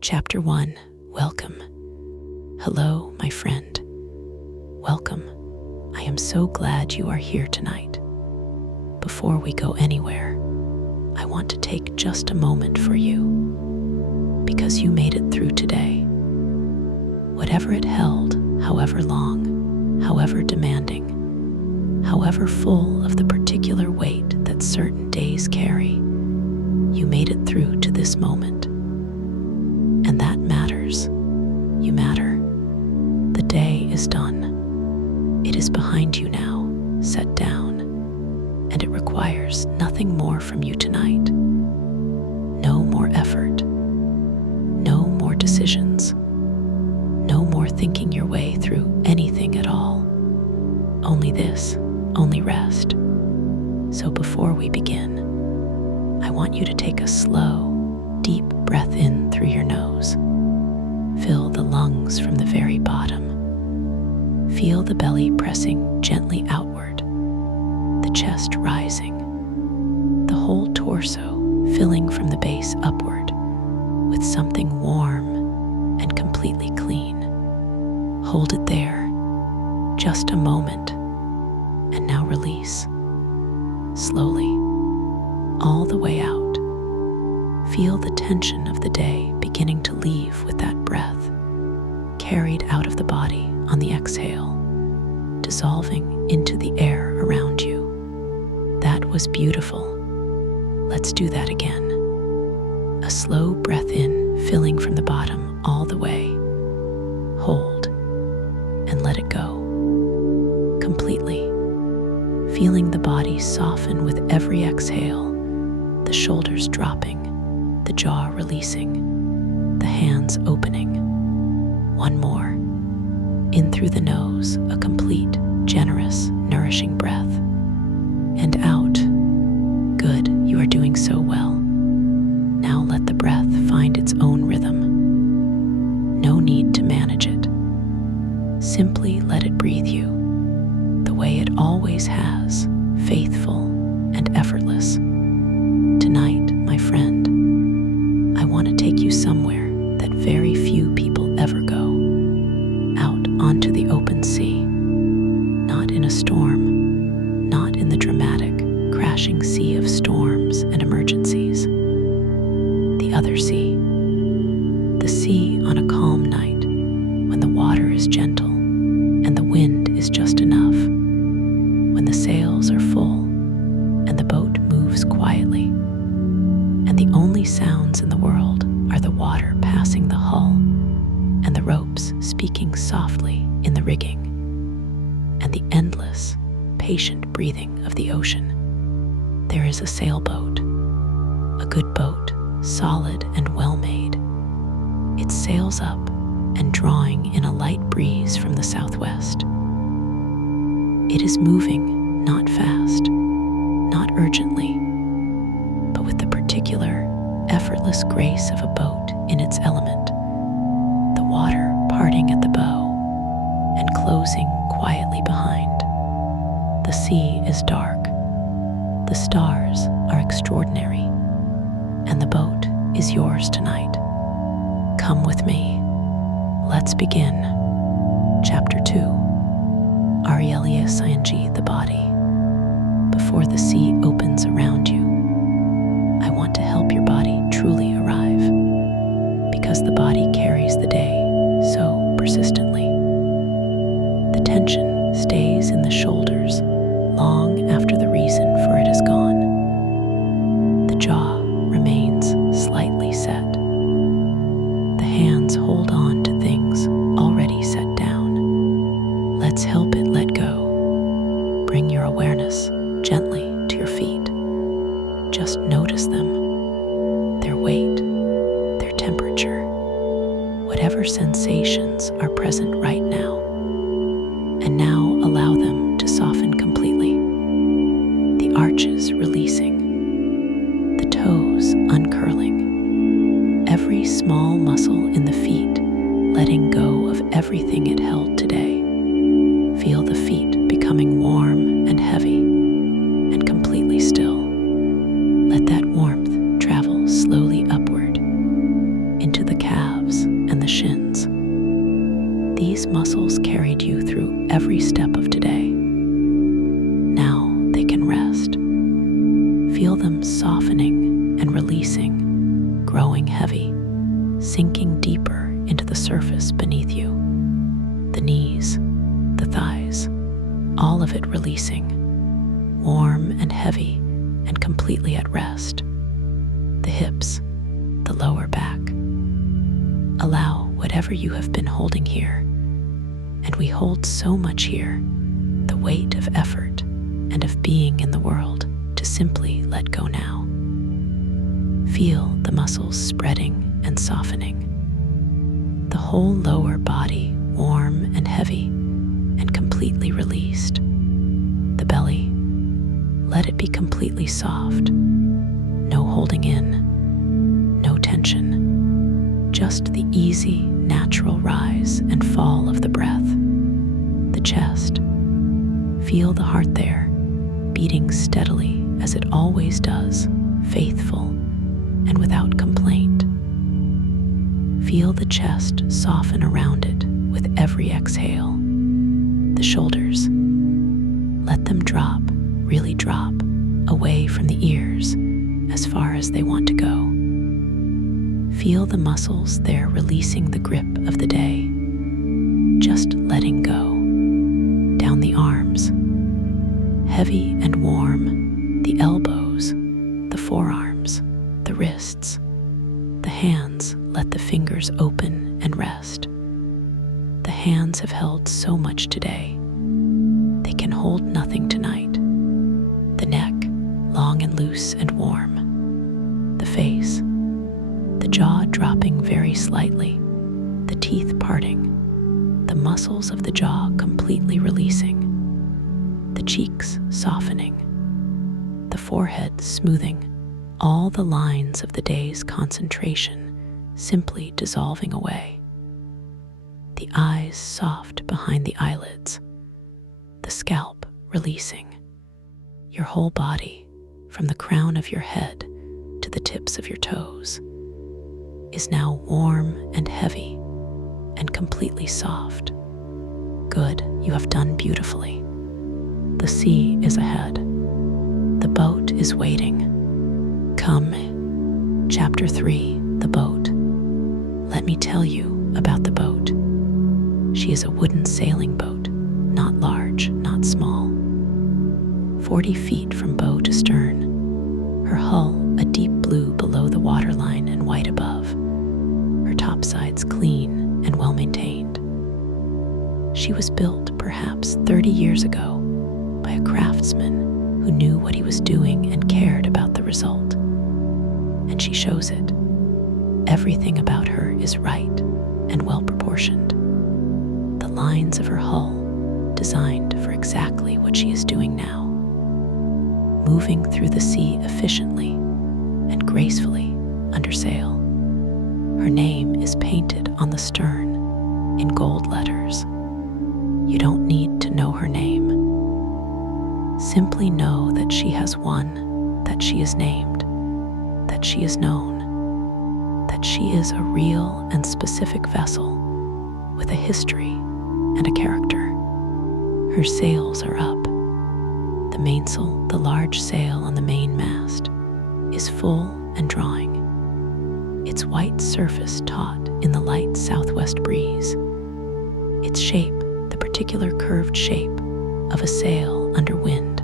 Chapter 1. Welcome. Hello, my friend. Welcome. I am so glad you are here tonight. Before we go anywhere, I want to take just a moment for you, because you made it through today. Whatever it held, however long, however demanding, however full of the particular weight that certain days carry, you made it through to this moment. And that matters. You matter. The day is done. It is behind you now, set down, and it requires nothing more from you tonight. No more effort. No more decisions. No more thinking your way through anything at all. Only this, only rest. So before we begin, I want you to take a slow, deep breath in through your nose. Fill the lungs from the very bottom. Feel the belly pressing gently outward, the chest rising, the whole torso filling from the base upward with something warm and completely clean. Hold it there, just a moment, and now release. Slowly, all the way out. Feel the tension of the day beginning to leave with that breath, carried out of the body on the exhale, dissolving into the air around you. That was beautiful. Let's do that again. A slow breath in, filling from the bottom all the way. Hold, and let it go. Completely. Feeling the body soften with every exhale, the shoulders dropping, the jaw releasing, the hands opening. One more. In through the nose, a complete, generous, nourishing breath. And out. Good, you are doing so well. Now let the breath find its own rhythm. No need to manage it. Simply let it breathe you, the way it always has, faithful and effortless. Tonight, my friend, I want to take you somewhere that very few people ever go. Out onto the open sea. Not in a storm, not in the dramatic, crashing sea of storms and emergencies. The other sea. The sea on a calm night, when the water is gentle and the wind is just enough. When the sails are full and the boat moves quietly, and the only sounds in the world are the water passing the hull and the ropes speaking softly in the rigging, and the endless, patient breathing of the ocean. There is a sailboat, a good boat, solid and well-made. It sails up and drawing in a light breeze from the southwest. It is moving, not fast, not urgently, but with the particular, effortless grace of a boat in its element, the water parting at the bow and closing quietly behind. The sea is dark, the stars are extraordinary, and the boat is yours tonight. Come with me. Let's begin. Chapter 2. Relaxation, the body. Before the sea opens around you, I want to help your body truly arrive, because the body carries the day so persistently. The tension stays in the shoulders long after the reason for it is gone. The jaw remains slightly set. The hands hold on to things already set down. Let's help it let go. Bring your awareness gently to your feet. Just notice them, their weight, their temperature, whatever sensations are present right now. And now allow them to soften completely. The arches releasing, the toes uncurling, every small muscle in the feet letting go of everything it held today. Feel the feet becoming warm and heavy and completely still. Let that warmth travel slowly upward into the calves These muscles carried you through every step of today. Now they can rest. Feel them softening and releasing, growing heavy, sinking deeper into the surface beneath you. The knees, the thighs, all of it releasing, warm and heavy and completely at rest. The hips, the lower back. Allow whatever you have been holding here, and we hold so much here, the weight of effort and of being in the world, to simply let go now. Feel the muscles spreading and softening. The whole lower body warm and heavy and completely released. The belly, let it be completely soft. No holding in, no tension. Just the easy, natural rise and fall of the breath. The chest, feel the heart there, beating steadily as it always does, faithful and without complaint. Feel the chest soften around it with every exhale. The shoulders, let them drop, really drop, away from the ears as far as they want to go. Feel the muscles there releasing the grip of the day, just letting go. Down the arms, heavy and warm, the elbows, the forearms, the wrists, the hands, let the fingers open and rest. The hands have held so much today. They can hold nothing tonight. The neck, long and loose and warm. The face, the jaw dropping very slightly, the teeth parting, the muscles of the jaw completely releasing, the cheeks softening, the forehead smoothing, all the lines of the day's concentration simply dissolving away. The eyes soft behind the eyelids, the scalp releasing. Your whole body, from the crown of your head to the tips of your toes, is now warm and heavy and completely soft. Good, you have done beautifully. The sea is ahead. The boat is waiting. Come. Chapter 3, the boat. Let me tell you about the boat. She is a wooden sailing boat, not large, not small. 40 feet from bow to stern. Her hull a deep blue below the waterline and white above. Her topsides clean and well maintained. She was built perhaps 30 years ago by a craftsman who knew what he was doing and cared about the result. And she shows it. Everything about her is right and well proportioned. The lines of her hull designed for exactly what she is doing now. Moving through the sea efficiently and gracefully under sail. Her name is painted on the stern in gold letters. You don't need to know her name. Simply know that she has won, that she is named, that she is known, that she is a real and specific vessel with a history and a character. Her sails are up. The mainsail, the large sail on the main mast, is full and drawing. Its white surface taut in the light southwest breeze. Its shape, the particular curved shape of a sail under wind.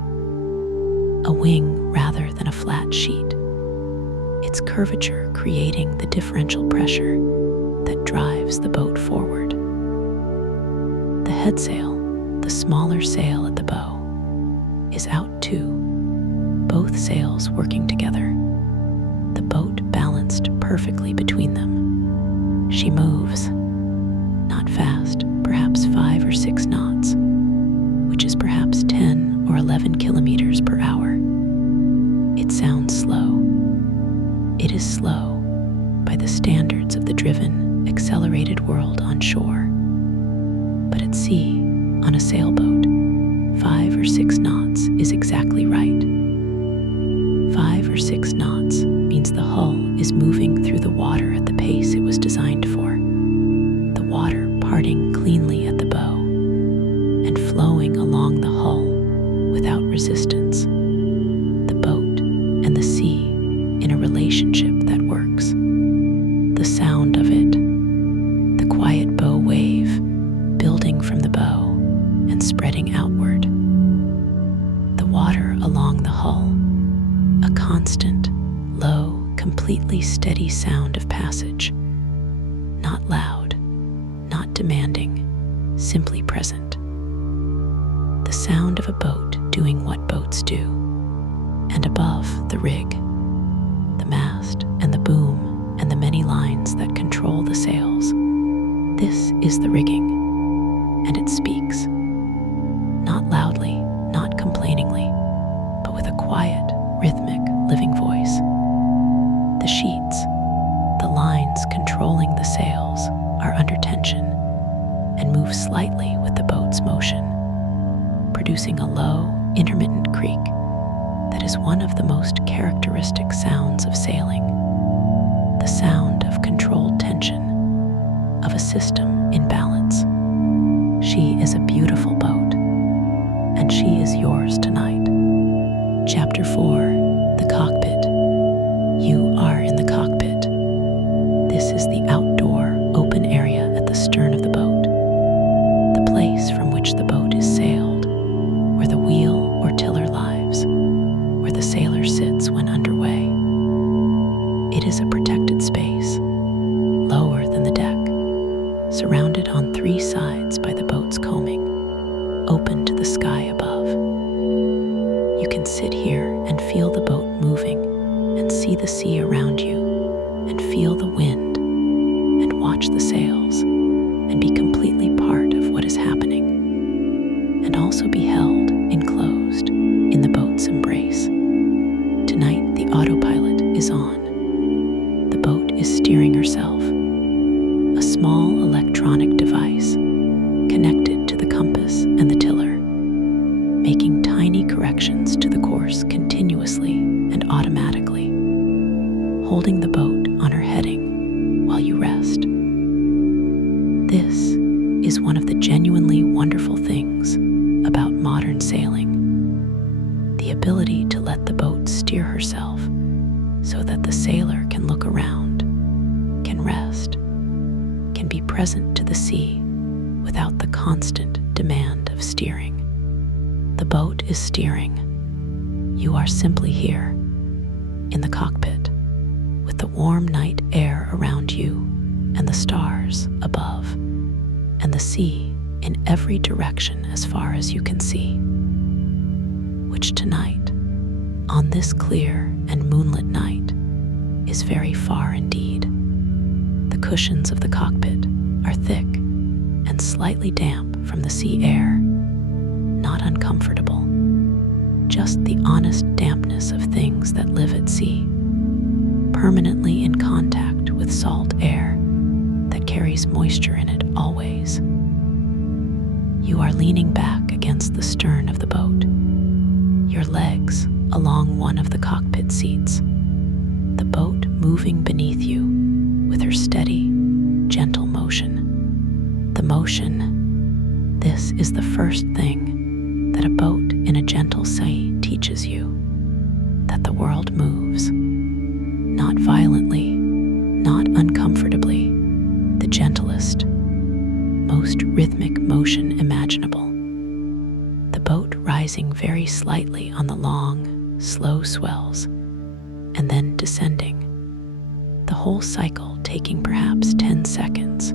A wing rather than a flat sheet. Its curvature creating the differential pressure that drives the boat forward. The headsail, the smaller sail at the bow, is out too, both sails working together. The boat balanced perfectly between them. She moves, not fast, perhaps 5 or 6 knots, which is perhaps 10 or 11 kilometers per hour. It sounds slow. It is slow by the standards of the driven, accelerated world on shore. But at sea, on a sailboat, 5 or 6 knots is exactly right. 5 or 6 knots means the hull is moving through the water at the pace it was designed for. The water parting cleanly at sound of it, the quiet bow wave building from the bow and spreading outward, the water along the hull, a constant, low, completely steady sound of passage, not loud, not demanding, simply present. The sound of a boat doing what boats do, and above the rig, the mast and the boom and the many lines that control the sails. This is the rigging, and it speaks, not loudly, not complainingly, but with a quiet, rhythmic, living voice. The sheets, the lines controlling the sails, are under tension and move slightly with the boat's motion, producing a low, intermittent creak that is one of the most characteristic sounds of sailing, the sound of controlled tension, of a system in balance. She is a beautiful boat, and she is yours tonight. Chapter 4, The Cockpit. You are in the cockpit. This is the outdoor, open area at the stern of the boat, the place from which the boat is sailed, where the wheel or tiller lies, where the sailor sits when underway. It is a protected space, lower than the deck, surrounded on 3 sides by the boat's coaming, open to the sky above. You can sit here and feel the boat moving, and see the sea around you, and feel the wind, and watch the sails, and be completely part of what is happening, and also be held, enclosed, in the boat's embrace. Tonight, the autopilot is on. The boat is steering herself, a small electronic device connected to the compass and the tiller, making tiny corrections to the course continuously and automatically, holding the boat on her heading while you rest. This is one of the genuinely wonderful things about modern sailing, the ability to let the boat steer herself so that the sailor can look around, can rest, can be present to the sea without the constant demand of steering. The boat is steering. You are simply here, in the cockpit, with the warm night air around you and the stars above, and the sea in every direction as far as you can see, which tonight, on this clear and moonlit night, is very far indeed. The cushions of the cockpit are thick and slightly damp from the sea air, not uncomfortable, just the honest dampness of things that live at sea, permanently in contact with salt air that carries moisture in it always. You are leaning back against the stern of the boat, your legs along one of the cockpit seats, the boat moving beneath you with her steady, gentle motion. The motion, this is the first thing that a boat in a gentle sea teaches you, that the world moves, not violently, not uncomfortably, the gentlest, most rhythmic motion imaginable. The boat rising very slightly on the long, slow swells, and then descending, the whole cycle taking perhaps 10 seconds,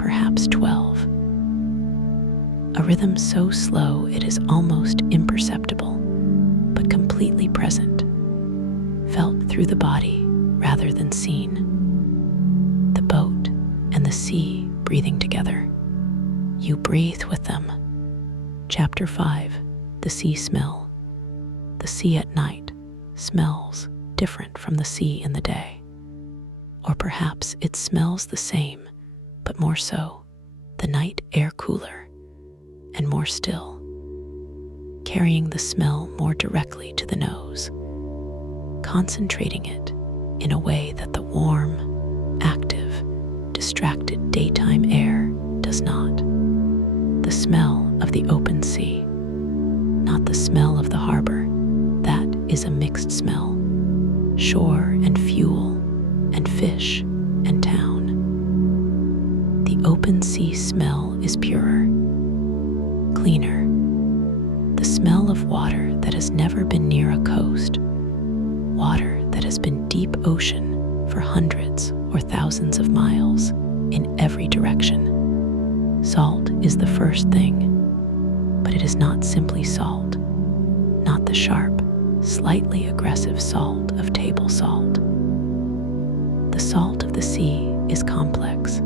perhaps 12. A rhythm so slow it is almost imperceptible, but completely present, felt through the body rather than seen. The boat and the sea breathing together. You breathe with them. Chapter 5, The Sea Smell. The sea at night smells different from the sea in the day. Or perhaps it smells the same, but more so, the night air cooler, and more still, carrying the smell more directly to the nose, concentrating it in a way that the warm, active, distracted daytime air does not. The smell of the open sea, not the smell of the harbor. That is a mixed smell, shore and fuel and fish and town. open sea smell is purer, cleaner. The smell of water that has never been near a coast, water that has been deep ocean for hundreds or thousands of miles in every direction. Salt is the first thing, but it is not simply salt, not the sharp, slightly aggressive salt of table salt. The salt of the sea is complex,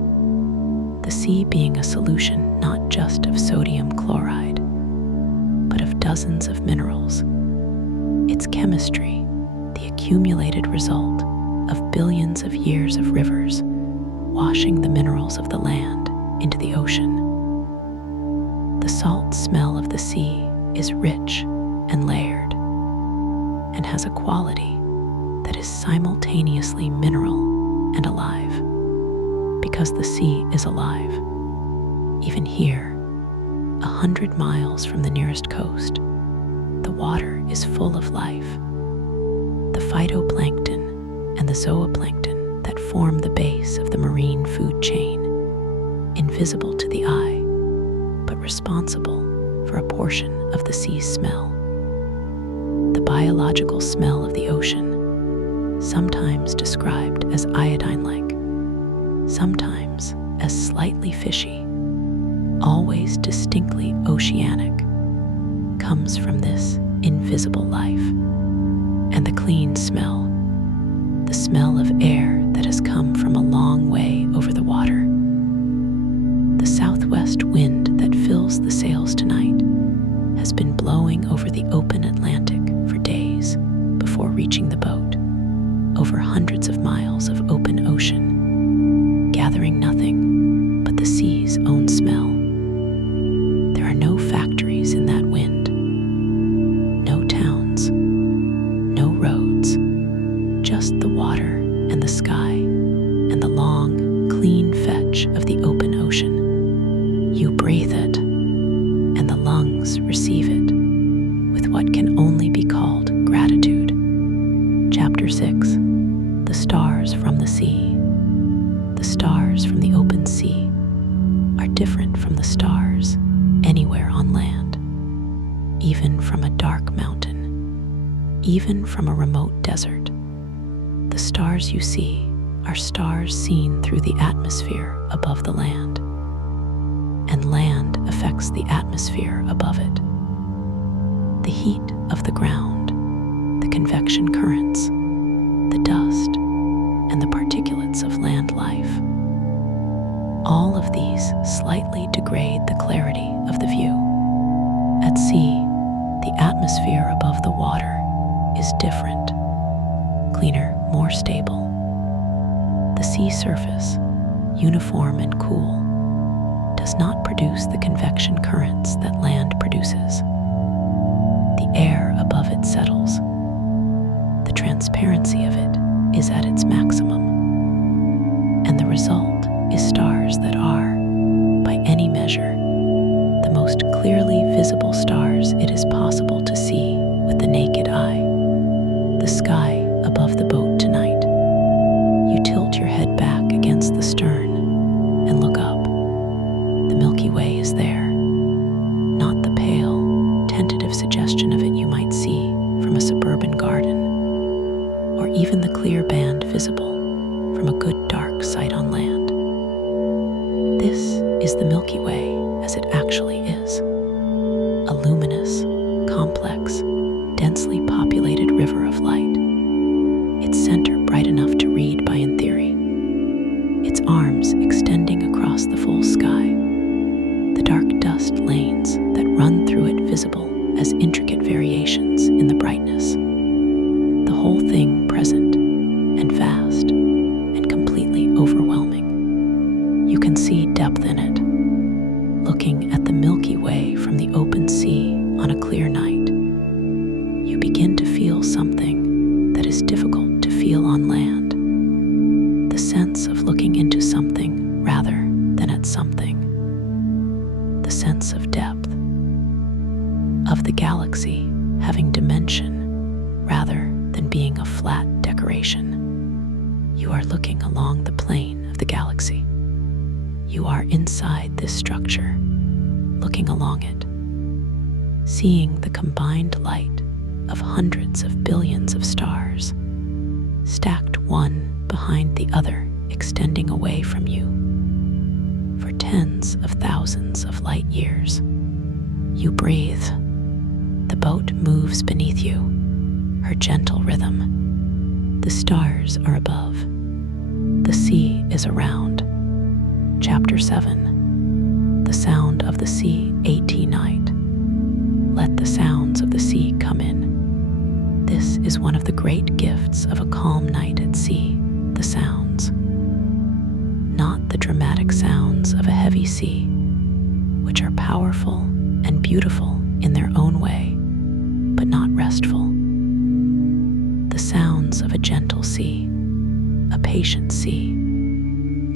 the sea being a solution not just of sodium chloride, but of dozens of minerals. Its chemistry, the accumulated result of billions of years of rivers washing the minerals of the land into the ocean. The salt smell of the sea is rich and layered, and has a quality that is simultaneously mineral and alive, because the sea is alive. Even here, 100 miles from the nearest coast, the water is full of life. The phytoplankton and the zooplankton that form the base of the marine food chain, invisible to the eye, but responsible for a portion of the sea's smell. The biological smell of the ocean, sometimes described as iodine-like, sometimes as slightly fishy, always distinctly oceanic, comes from this invisible life. And the clean smell, the smell of air that has come from a long way over the water. The southwest wind that fills the sails tonight has been blowing over the open Atlantic for days before reaching the boat, over hundreds of miles of open ocean, gathering nothing but the sea's own smell. There are no factories in that wind, no towns, no roads, just the water and the sky and the long, clean fetch of the open ocean. You breathe it, and the lungs receive it with what can only be called gratitude. Chapter 6. The stars from the sea. The stars from the open sea are different from the stars anywhere on land, even from a dark mountain, even from a remote desert. The stars you see are stars seen through the atmosphere above the land, and land affects the atmosphere above it. The heat of the ground, the convection currents, the dust, and the particulates of land life. All of these slightly degrade the clarity of the view. At sea, the atmosphere above the water is different, cleaner, more stable. The sea surface, uniform and cool, does not produce the convection currents that land produces. The air above it settles. The transparency of it is at its maximum, and the result is stars that are, by any measure, the most clearly visible stars it is possible to see with the naked eye. The sky above the boat tonight. You tilt your head back against the stern and look up. The Milky Way is there, not the pale, tentative suggestion of it you might see from a suburban garden, or even the clear band visible from a good dark sight on land. This is the Milky Way as it actually is, a luminous, complex, densely populated river of light, its center bright enough to read by in theory, its arms extending across the full sky, the dark dust lanes that run through it visible as intricate variations in the brightness, the whole thing present and vast and completely overwhelming. You can see depth in it. Looking at the Milky Way from the open sea on a clear night, you begin to feel something that is difficult to feel on land, the sense of looking into something rather than at something, the sense of depth, of the galaxy having dimension rather than being a flat decoration. You are looking along the plane of the galaxy. You are inside this structure, looking along it, seeing the combined light of hundreds of billions of stars, stacked one behind the other, extending away from you for tens of thousands of light years. You breathe. The boat moves beneath you, her gentle rhythm. The stars are above. The sea is around. Chapter 7. The Sound of the Sea, 18 Night. Let the sounds of the sea come in. This is one of the great gifts of a calm night at sea, the sounds. Not the dramatic sounds of a heavy sea, which are powerful and beautiful in their own way, but not restful. The sounds of a gentle sea, a patient sea,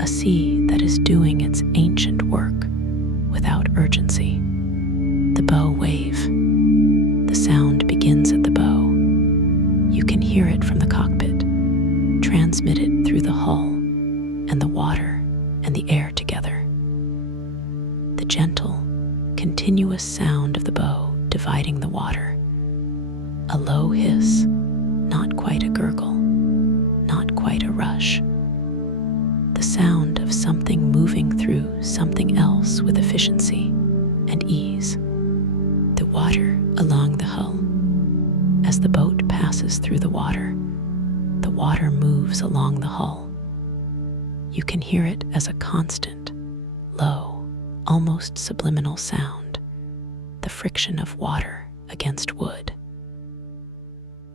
a sea that is doing its ancient work without urgency. The bow wave. The sound begins at the bow. You can hear it from the cockpit, transmitted through the hull and the water and the air together. The gentle, continuous sound of the bow dividing the water. A low hiss, not quite a gurgle, not quite a rush. The sound of something moving through something else with efficiency and ease. The water along the hull. As the boat passes through the water moves along the hull. You can hear it as a constant, low, almost subliminal sound, the friction of water against wood.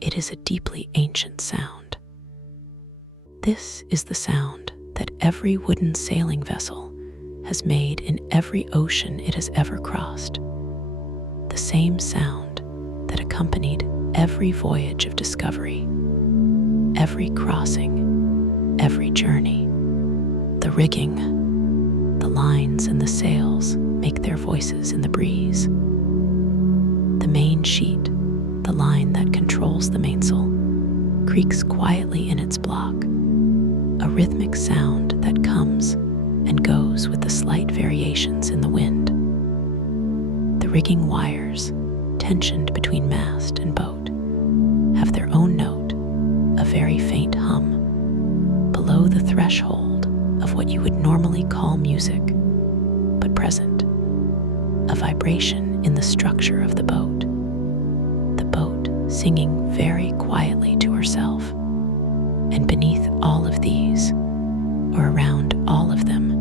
It is a deeply ancient sound. This is the sound that every wooden sailing vessel has made in every ocean it has ever crossed. The same sound that accompanied every voyage of discovery, every crossing, every journey. The rigging, the lines and the sails make their voices in the breeze. The main sheet, the line that controls the mainsail, creaks quietly in its block, a rhythmic sound that comes and goes with the slight variations in the wind. The rigging wires, tensioned between mast and boat, have their own note, a very faint hum, below the threshold of what you would normally call music, but present, a vibration in the structure of the boat singing very quietly to herself. And beneath all of these, or around all of them,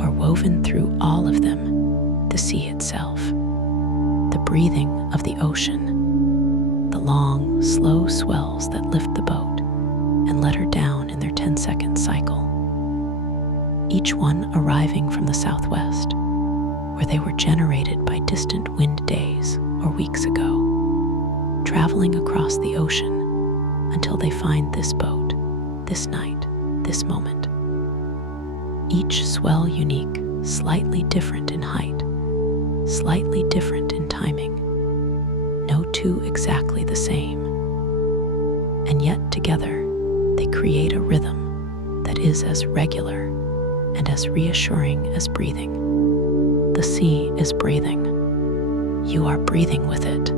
or woven through all of them, the sea itself, the breathing of the ocean, the long, slow swells that lift the boat and let her down in their 10-second cycle, each one arriving from the southwest, where they were generated by distant wind days or weeks ago, traveling across the ocean until they find this boat, this night, this moment. Each swell unique, slightly different in height, slightly different in timing, no two exactly the same. And yet together, they create a rhythm that is as regular and as reassuring as breathing. The sea is breathing. You are breathing with it.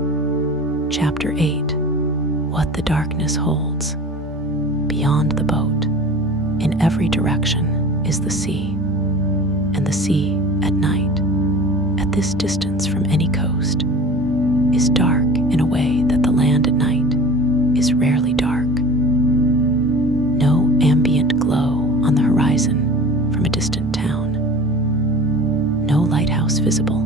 Chapter 8. What the darkness holds. Beyond the boat, in every direction, is the sea. And the sea, at night, at this distance from any coast, is dark in a way that the land at night is rarely dark. No ambient glow on the horizon from a distant town. No lighthouse visible.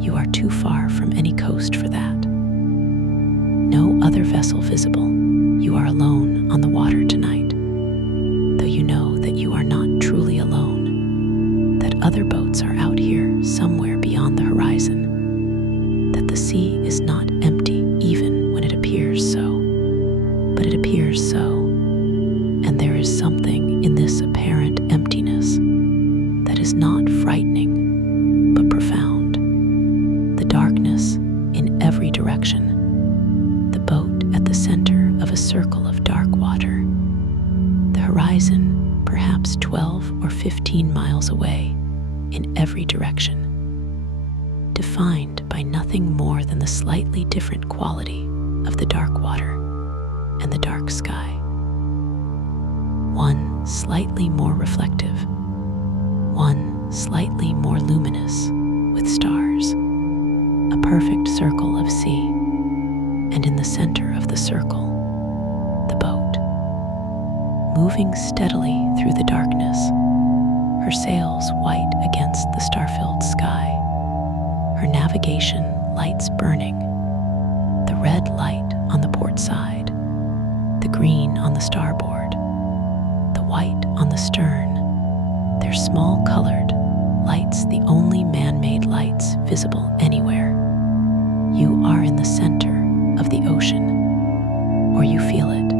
You are too far from any coast for that. No other vessel visible. You are alone on the water tonight, though you know that you are not truly alone, that other boats are out here somewhere beyond the horizon, that the sea is not empty even when it appears so, but it appears so, and there is something in this apparent emptiness that is not frightening, but profound. The darkness in every direction, the boat at the center of a circle of dark water, the horizon perhaps 12 or 15 miles away in every direction, defined by nothing more than the slightly different quality of the dark water and the dark sky. One slightly more reflective, one slightly more luminous with stars, a perfect circle of sea, and in the center of the circle, the boat, moving steadily through the darkness, her sails white against the star-filled sky, her navigation lights burning, the red light on the port side, the green on the starboard, the white on the stern, their small colored lights, the only man-made lights visible anywhere. You are in the center of the ocean, or you feel it,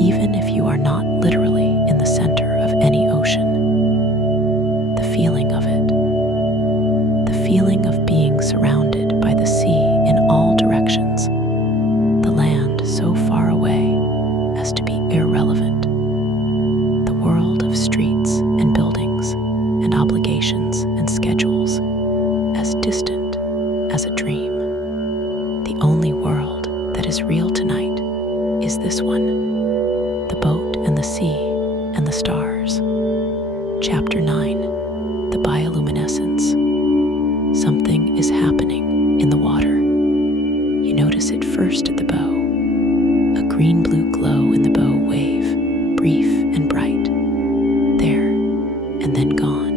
even if you are not literally in the center of any ocean. The feeling of it, the feeling of being surrounded by the sea in all directions, the land so far away as to be irrelevant, the world of streets and buildings and obligations and schedules as distant as a dream. The only world that is real tonight is this one, the boat and the sea and the stars. Chapter 9, the bioluminescence. Something is happening in the water. You notice it first at the bow. A green-blue glow in the bow wave, brief and bright, there and then gone.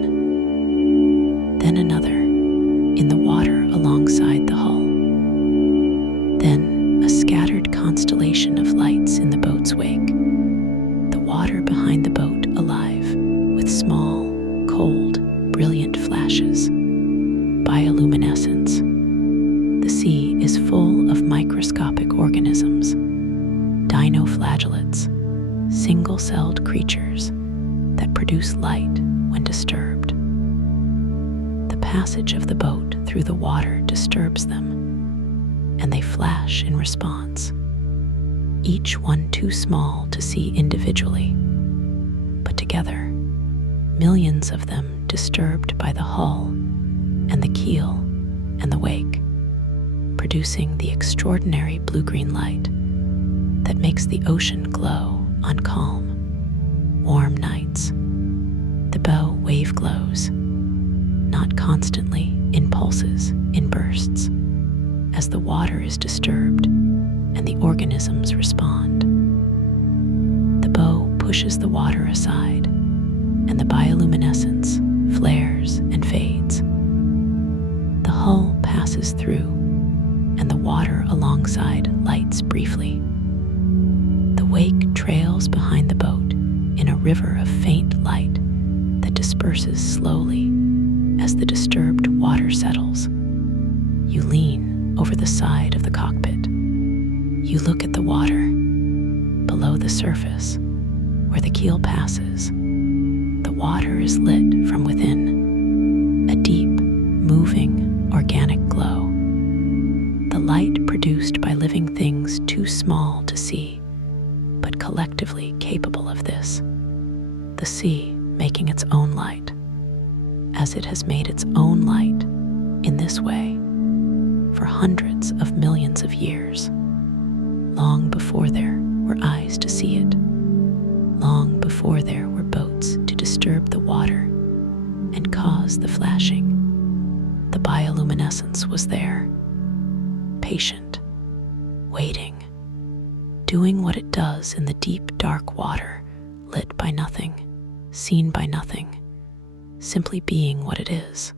Then another, in the water alongside the hull. Then a scattered constellation of lights in the boat's wake, the water behind the boat alive with small, cold, brilliant flashes. Bioluminescence. The sea is full of microscopic organisms, dinoflagellates, single-celled creatures that produce light when disturbed. The passage of the boat through the water disturbs them, and they flash in response, each one too small to see individually, but together, millions of them disturbed by the hull and the keel and the wake, producing the extraordinary blue-green light that makes the ocean glow on calm, warm nights. The bow wave glows, not constantly, in pulses, in bursts, as the water is disturbed and the organisms respond. The bow pushes the water aside, and the bioluminescence flares and fades. The hull passes through, and the water alongside lights briefly. The wake trails behind the boat in a river of faint light that disperses slowly as the disturbed water settles. You lean over the side of the cockpit. You look at the water below the surface where the keel passes. The water is lit from within, a deep, moving, organic glow. The light produced by living things too small to see, but collectively capable of this. The sea making its own light, as it has made its own light in this way for hundreds of millions of years, long before there were eyes to see it, long before there were boats to disturb the water and cause the flashing. The bioluminescence was there, patient, waiting, doing what it does in the deep, dark water, lit by nothing, seen by nothing, simply being what it is.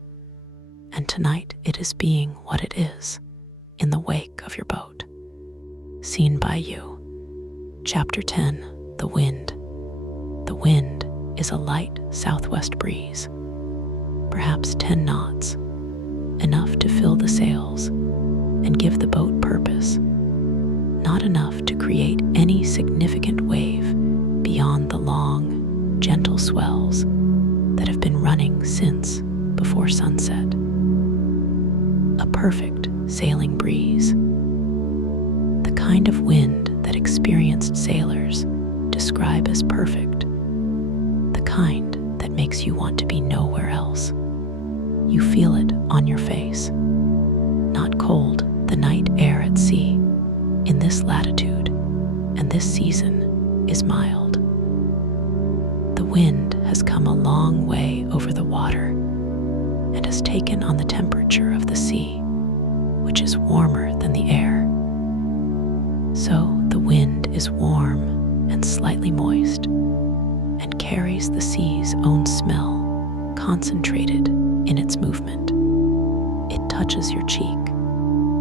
And tonight it is being what it is in the wake of your boat, seen by you. Chapter 10, the wind. The wind is a light southwest breeze, perhaps 10 knots, enough to fill the sails and give the boat purpose, not enough to create any significant wave beyond the long, gentle swells that have been running since before sunset. A perfect sailing breeze, the kind of wind that experienced sailors describe as perfect, the kind that makes you want to be nowhere else. You feel it on your face. Not cold, the night air at sea, in this latitude and this season, is mild. The wind has come a long way over the water and has taken on the temperature of the sea, which is warmer than the air. So the wind is warm and slightly moist and carries the sea's own smell concentrated in its movement. It touches your cheek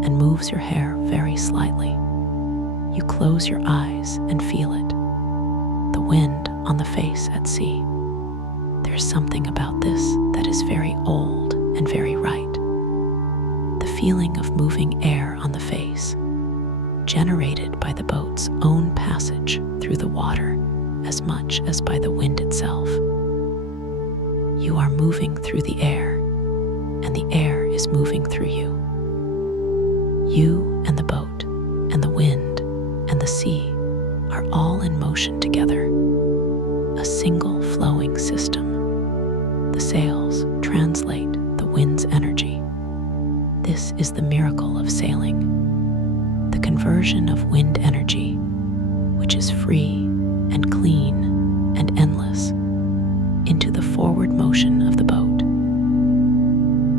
and moves your hair very slightly. You close your eyes and feel it. The wind on the face at sea. There's something about this that is very old and very right. The feeling of moving air on the face, generated by the boat's own passage through the water as much as by the wind itself. You are moving through the air, and the air is moving through you. You and the boat and the wind and the sea are all in motion together, a single flowing system. The sails translate the wind's energy. This is the miracle of sailing, the conversion of wind energy, which is free and clean and endless, into the forward motion of the boat.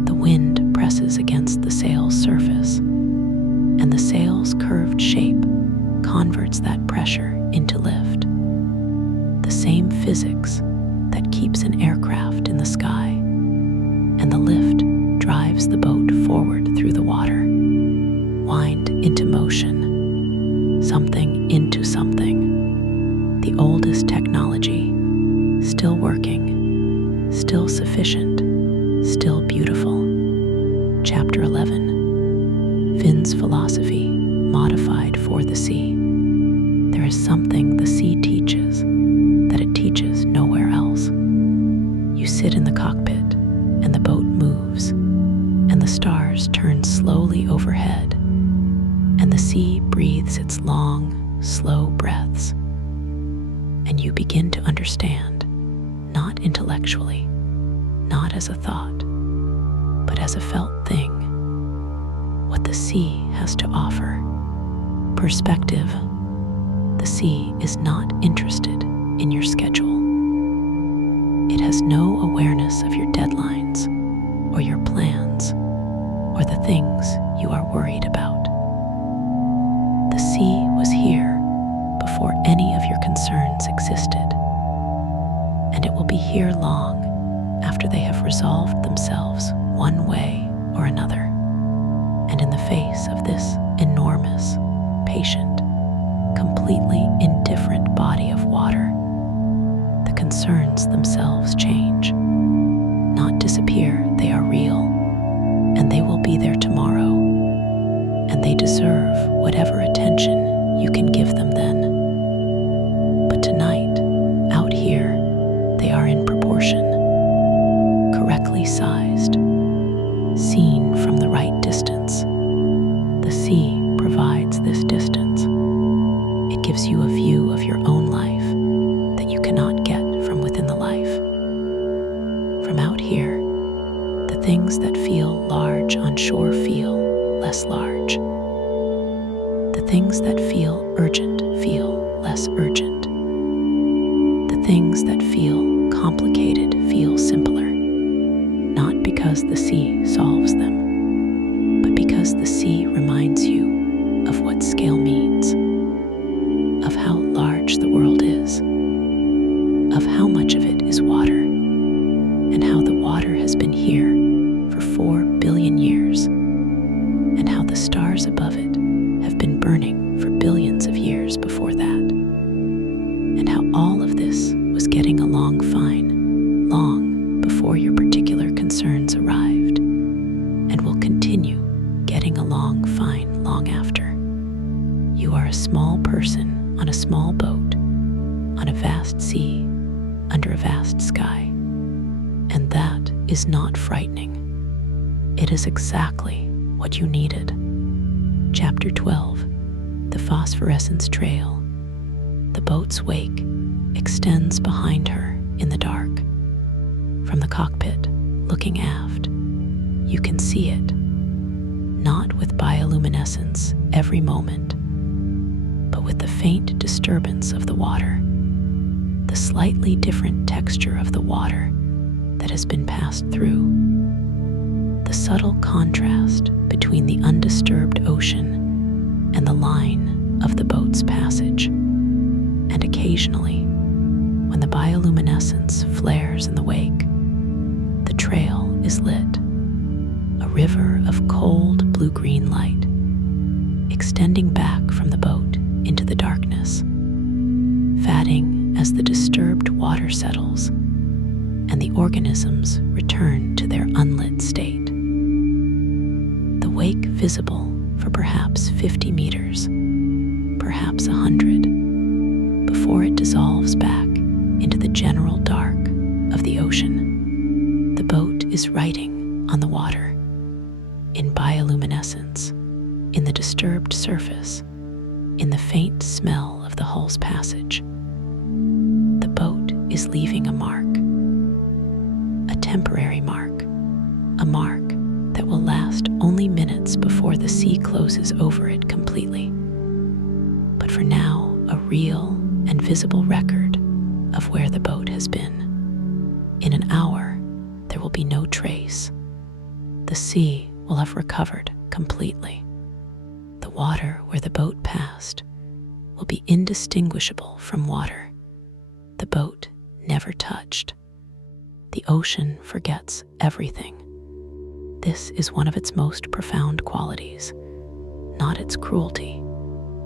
The wind presses against the sail's surface, and the sail's curved shape converts that pressure into lift. The same physics that keeps an aircraft in the sky, and the lift drives the boat forward through the water, wind into motion, something into something. The oldest technology, still working, still sufficient, still beautiful. Chapter 11. Finn's philosophy, modified for the sea. There is something the sea teaches that it teaches nowhere else. You sit in the cockpit, and the boat moves, and the stars turn slowly overhead, and the sea breathes its long, slow breaths. And you begin to understand, not intellectually, not as a thought, but as a felt thing, what the sea has to offer. Perspective. The sea is not interested in your schedule. It has no awareness of your deadlines or your plans or the things you are worried about. The sea was here before any of your concerns existed, and it will be here long after they have resolved themselves one way or another. And in the face of this enormous, patient, completely indifferent body of water, the concerns themselves change, not disappear. They are real, and they will be there tomorrow, and they deserve whatever attention you can give them then. But tonight, out here, they are in proportion, correctly sized, seen from the right distance. The sea provides this distance. It gives you a view of your own life that you cannot get from within the life. From out here, the things that feel large on shore feel less large. The things that feel urgent less urgent. The things that feel complicated feel simpler, not because the sea solves them, but because the sea reminds you of what scale means, of how large the world is, of how much of it is water, and how the water has been here for 4 billion years, and how the stars above it have been burning for billions of years before that, and how all of this was getting along fine long before your particular concerns arrived, and will continue getting along fine long after. You are a small person on a small boat, on a vast sea, under a vast sky, and that is not frightening. It is exactly what you needed. Chapter 12. The phosphorescence trail. The boat's wake extends behind her in the dark. From the cockpit, looking aft, you can see it, not with bioluminescence every moment, but with the faint disturbance of the water, the slightly different texture of the water that has been passed through, the subtle contrast between the undisturbed ocean and the line of the boat's passage. And occasionally, when the bioluminescence flares in the wake, the trail is lit, a river of cold blue-green light, extending back from the boat into the darkness, fading as the disturbed water settles and the organisms return to their unlit state. The wake visible for perhaps 50 meters, perhaps 100, before it dissolves back into the general dark of the ocean. The boat is riding on the water, in bioluminescence, in the disturbed surface, in the faint smell of the hull's passage. The boat is leaving a mark, a temporary mark, a mark that will last only minutes before the sea closes over it completely. But for now, a real and visible record of where the boat has been. In an hour, there will be no trace. The sea will have recovered completely. The water where the boat passed will be indistinguishable from water the boat never touched. The ocean forgets everything. This is one of its most profound qualities, not its cruelty,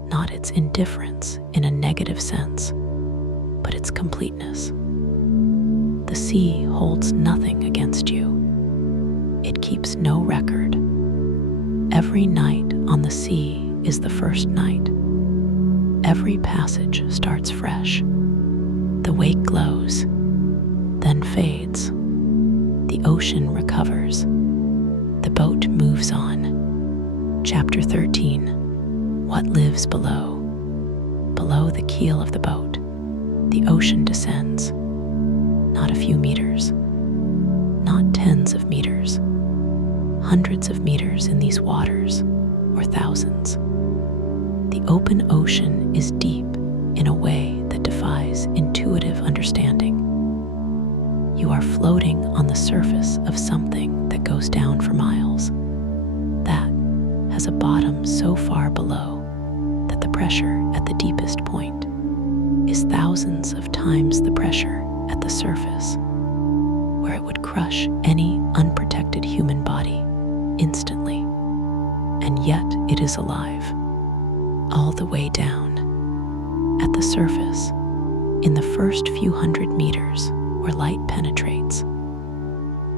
not its indifference in a negative sense, but its completeness. The sea holds nothing against you. It keeps no record. Every night on the sea is the first night. Every passage starts fresh. The wake glows, then fades. The ocean recovers. The boat moves on. Chapter 13. What lives below? Below the keel of the boat, the ocean descends. Not a few meters, not tens of meters, hundreds of meters in these waters, or thousands. The open ocean is deep in a way that defies intuitive understanding. You are floating on the surface of something that goes down for miles, that has a bottom so far below that the pressure at the deepest point is thousands of times the pressure at the surface, where it would crush any unprotected human body instantly. And yet it is alive, all the way down. At the surface, in the first few hundred meters where light penetrates,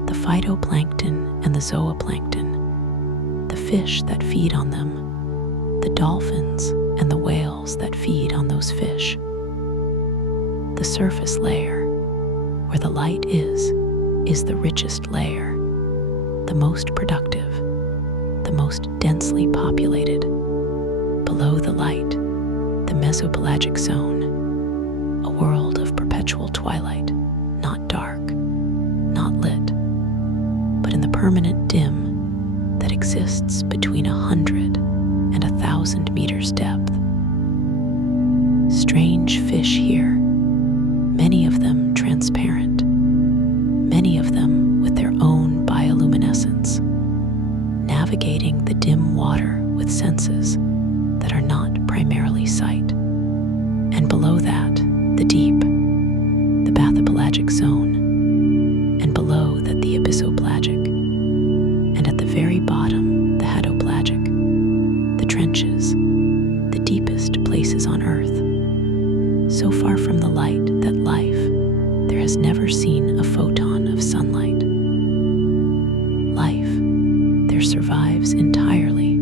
the phytoplankton and the zooplankton, the fish that feed on them, the dolphins and the whales that feed on those fish. The surface layer, where the light is the richest layer, the most productive, the most densely populated. Below the light, the mesopelagic zone, a world of perpetual twilight, not dark, not lit, but in the permanent dim that exists between 100 and 1,000 meters depth. Strange fish here, many of them transparent, many of them with their own bioluminescence, navigating the dim water with senses that are not primarily sight. And below that, the deep, the bathypelagic zone, and below that the abyssopelagic, and at the very bottom, the hadopelagic, the trenches, the deepest places on Earth, so far from the light that life there has never seen a photon of sunlight. Life there survives entirely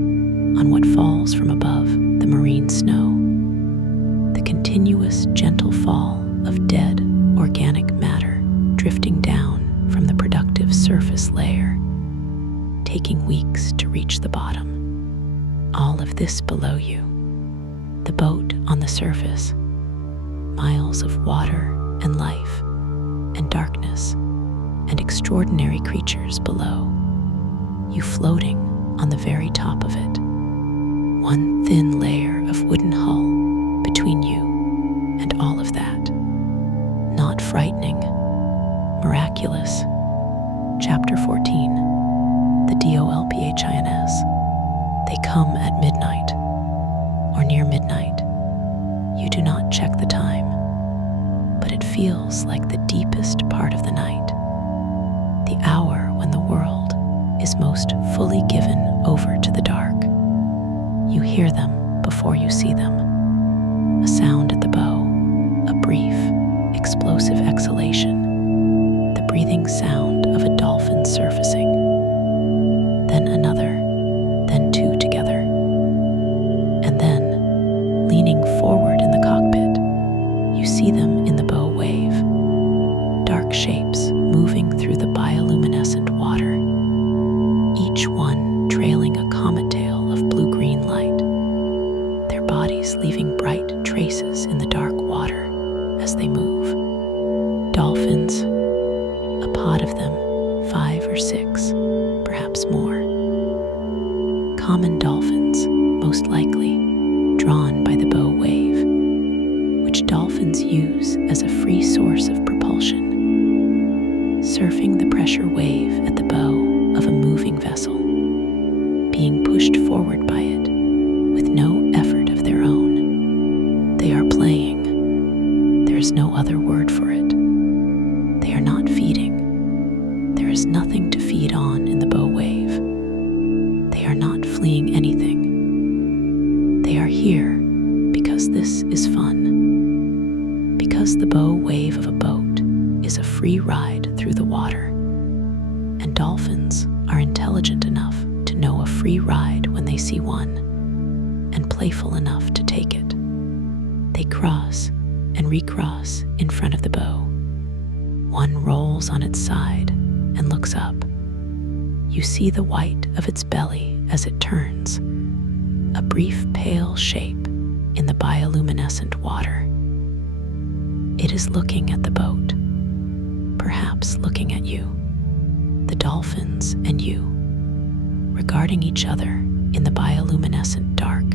on what falls from above the marine snow, the continuous gentle fall of dead organic matter drifting down from the productive surface layer, taking weeks to reach the bottom. All of this below you, the boat on the surface, miles of water and life and darkness, and extraordinary creatures below, you floating on the very top of it, one thin layer of wooden hull between you and all of that. Not frightening, miraculous. Chapter 14, the DOLPHINS. They come at midnight, or near midnight. You do not check the time, but it feels like the deepest part of the night, the hour when the world is most fully given over to the dark. You hear them before you see them. A sound at the bow, a brief, explosive exhalation, the breathing sound of a dolphin surfacing, then another, then two together, and then, leaning forward in the cockpit, you see them in the bow wave, dark shapes moving through the bioluminescent water, each one trailing a comet tail of blue-green light, their bodies leaving bright traces in the dark water as they move. Dolphins, a pod of them, 5 or 6, perhaps more. Common dolphins, most likely, drawn by the bow wave, which dolphins use as a free source of propulsion, surfing the pressure wave at the bow of a moving vessel, being pushed forward by it with no effort of their own. They are playing. There is no other word for it. They are not feeding. There is nothing to feed on in the bow wave. They are not fleeing anything. They are here because this is fun. Because the bow wave of a boat is a free ride through the water. And dolphins are intelligent enough to know a free ride when they see one, and playful enough to take it. They cross and recross in front of the bow. One rolls on its side and looks up. You see the white of its belly as it turns, a brief pale shape in the bioluminescent water. It is looking at the boat, perhaps looking at you, the dolphins and you, regarding each other in the bioluminescent dark.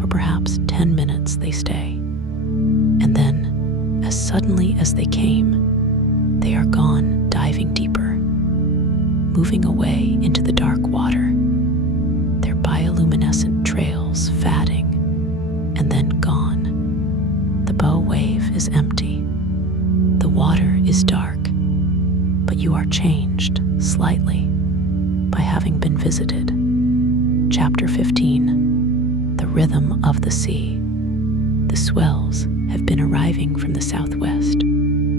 For perhaps 10 minutes they stay, and then, as suddenly as they came, they are gone, diving deeper, moving away into the dark water, their bioluminescent trails fading, and then gone. The bow wave is empty. The water is dark, but you are changed slightly by having been visited. Chapter 15, the rhythm of the sea. The swells have been arriving from the southwest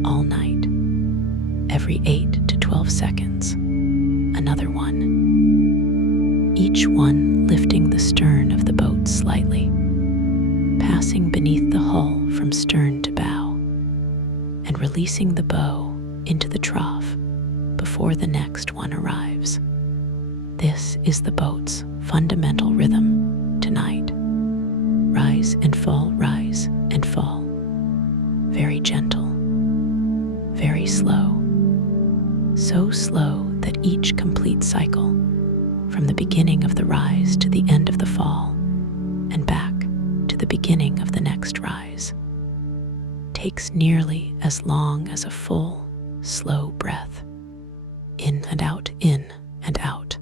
all night. Every 8 to 12 seconds, another one. Each one lifting the stern of the boat slightly, passing beneath the hull from stern to bow, and releasing the bow into the trough before the next one arrives. This is the boat's fundamental rhythm tonight. Rise and fall, rise and fall. Very gentle, very slow. So slow that each complete cycle, from the beginning of the rise to the end of the fall, and back to the beginning of the next rise, takes nearly as long as a full, slow breath. In and out, in and out.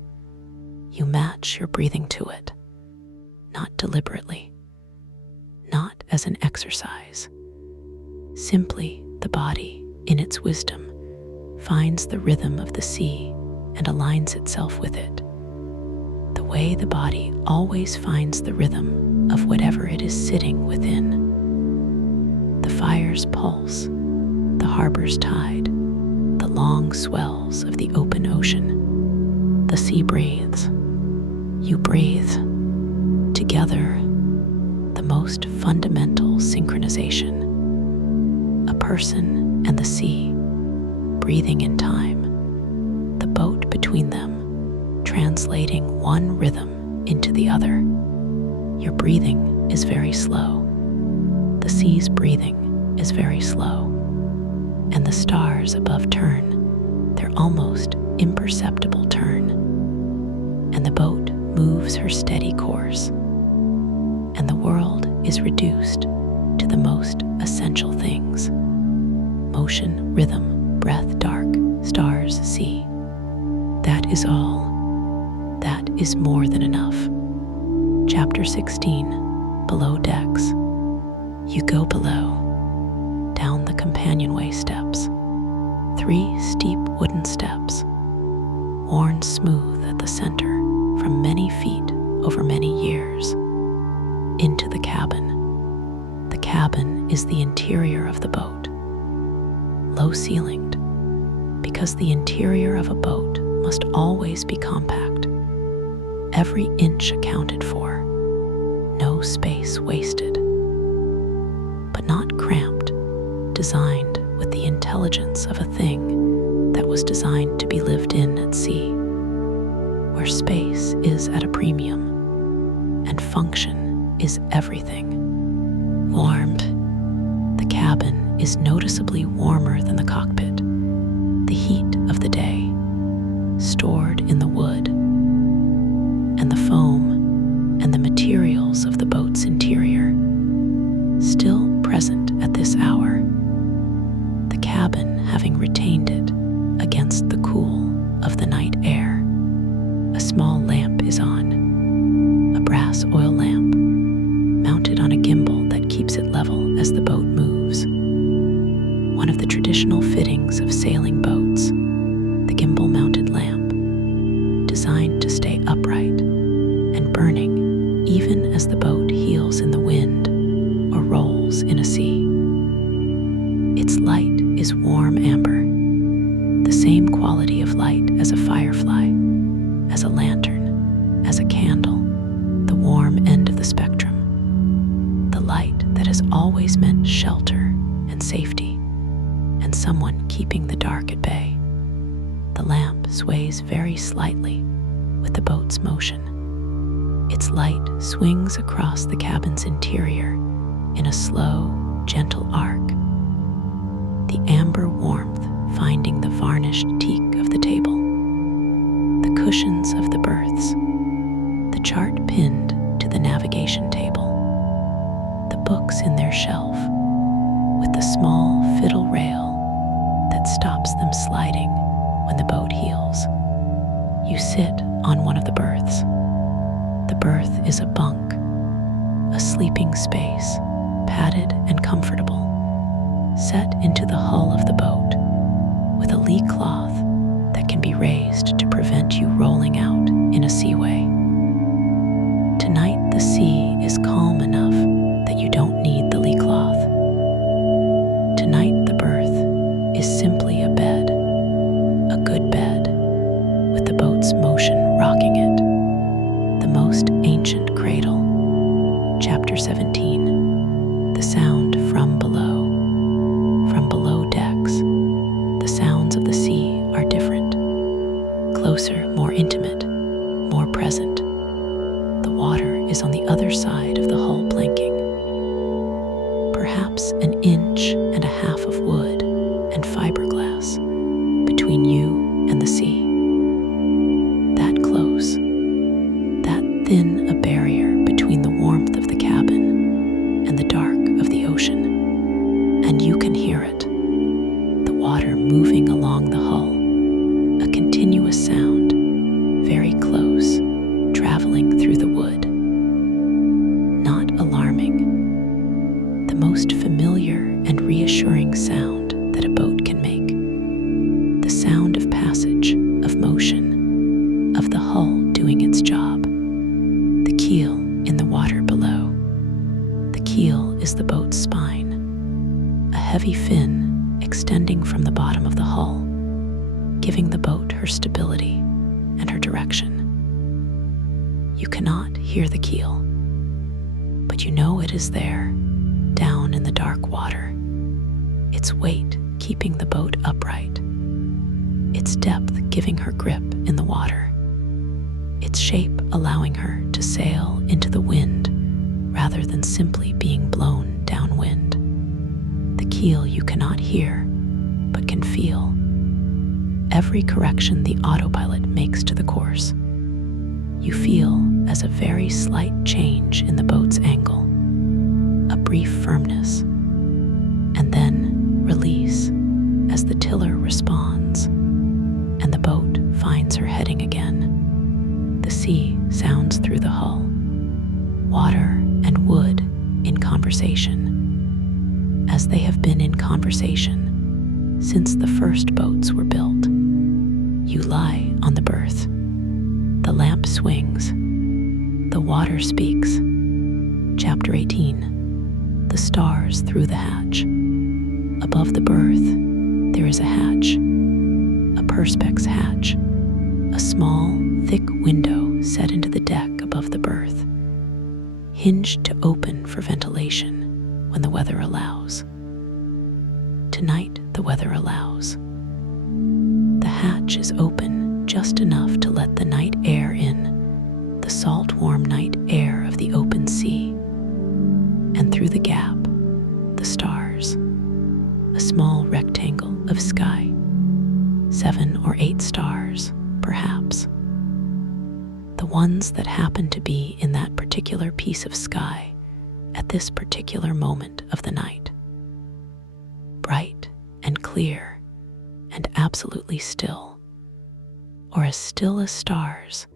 You match your breathing to it, not deliberately, not as an exercise. Simply the body, in its wisdom, finds the rhythm of the sea and aligns itself with it. The way the body always finds the rhythm of whatever it is sitting within. The fire's pulse, the harbor's tide, the long swells of the open ocean. The sea breathes. You breathe. Together, the most fundamental synchronization. A person and the sea, breathing in time. The boat between them, translating one rhythm into the other. Your breathing is very slow. The sea's breathing is very slow. And the stars above turn, almost imperceptible turn, and the boat moves her steady course, and the world is reduced to the most essential things: motion, rhythm, breath, dark, stars, sea. That is all. That is more than enough. Chapter 16, Below Decks. You go below, down the companionway steps, 3 steep wooden steps, worn smooth at the center from many feet over many years, into the cabin. The cabin is the interior of the boat, low-ceilinged, because the interior of a boat must always be compact, every inch accounted for, no space wasted, but not cramped, designed with the intelligence of a thing that was designed to be lived in at sea, where space is at a premium and function is everything. Warmed. The cabin is noticeably warmer than the cockpit, the heat of the day, stored in the wood, and the foam and the materials of the boat's interior, still present at this hour, the cabin having retained it against the cool of the night air. A small lamp is on, a brass oil lamp, mounted on a gimbal that keeps it level as the boat moves. One of the traditional fittings of sailing boats, the gimbal-mounted lamp, designed to stay upright and burning even as the boat heels in the wind or rolls in a sea. Its light is warm amber, the same quality of light as a firefly, as a lantern, as a candle, the warm end of the spectrum, the light that has always meant shelter and safety, and someone keeping the dark at bay. The lamp sways very slightly with the boat's motion. Its light swings across the cabin's interior in a slow, gentle arc, the amber warmth finding the varnished teak of the table, the cushions of the berths, the chart pinned to the navigation table, the books in their shelf, with the small fiddle rail that stops them sliding when the boat heels. You sit on one of the berths. The berth is a bunk, a sleeping space, padded and comfortable, set into the hull of the boat, with a lee cloth that can be raised to prevent you rolling out in a seaway. Tonight the sea is calm enough that you don't need the lee cloth. Tonight the berth is simply a bed, a good bed, with the boat's motion rocking it, the most ancient cradle. Chapter 17, The Sound from Below. From below decks, the sounds of the sea are different, closer, more intimate, more present. The water is on the other side of the hull planking, perhaps an inch and a half of wood and fiberglass between you and the sea. That close, that thin a barrier between the warmth of the cabin and the dark of the ocean, and you can hear it, the water moving along the hull, a continuous sound, very close, traveling through the wood. Not alarming, the most familiar and reassuring sound that a boat can make, the sound of passage, of motion, of the hull doing its job, the keel in the water below. The keel is the boat's spine, a heavy fin extending from the bottom of the hull, giving the boat her stability and her direction. You cannot hear the keel, but you know it is there, down in the dark water, its weight keeping the boat upright, its depth giving her grip in the water, its shape allowing her to sail into the wind rather than simply being blown downwind. The keel you cannot hear, but can feel. every correction the autopilot makes to the course. You feel as a very slight change in the boat's angle, a brief firmness, and then release as the tiller responds and the boat finds her heading again. The sea sounds through the hull, water and wood in conversation, as they have been in conversation since the first boats were built. You lie on the berth. The lamp swings. The water speaks. Chapter 18. The stars through the hatch. Above the berth, there is a hatch, a perspex hatch, a small, thick window set into the deck above the berth, hinged to open for ventilation when the weather allows. Tonight, the weather allows. The hatch is open just enough to let the night air in, the salt, warm night air of the open sea, and through the gap, the stars, a small rectangle of sky, 7 or 8 stars, perhaps. The ones that happen to be in that particular piece of sky at this particular moment of the night. Bright and clear and absolutely still, or as still as stars,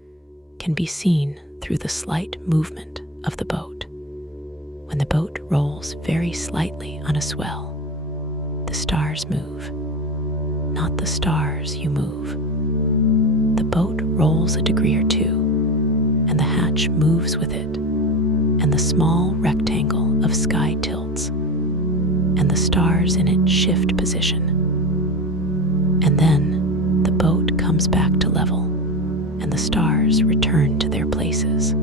can be seen through the slight movement of the boat. When the boat rolls very slightly on a swell, the stars move. Not the stars you move. The boat rolls a degree or two, and the hatch moves with it, and the small rectangle of sky tilts, and the stars in it shift position. And then the boat comes back to level, and the stars return to their places.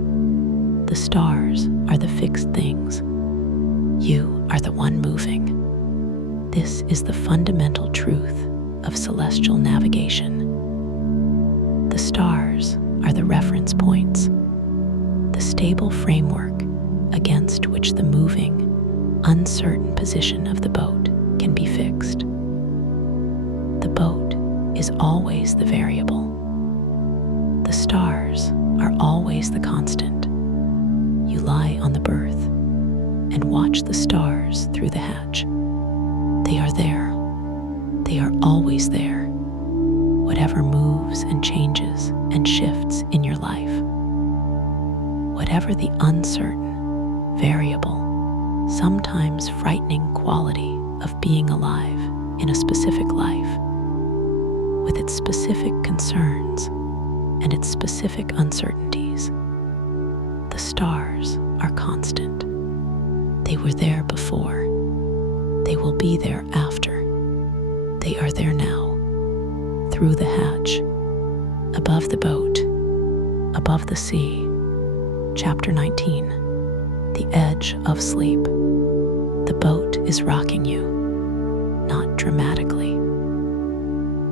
The stars are the fixed things. You are the one moving. This is the fundamental truth of celestial navigation. The stars are the reference points, the stable framework against which the moving, uncertain position of the boat can be fixed. The boat is always the variable. The stars are always the constant. You lie on the berth and watch the stars through the hatch. They are there. They are always there. Whatever moves and changes and shifts in your life, whatever the uncertain, variable, sometimes frightening quality of being alive in a specific life, with its specific concerns and its specific uncertainties, the stars are constant. They were there before. They will be there after. They are there now, through the hatch, above the boat, above the sea. Chapter 19. The edge of sleep. The boat is rocking you, not dramatically.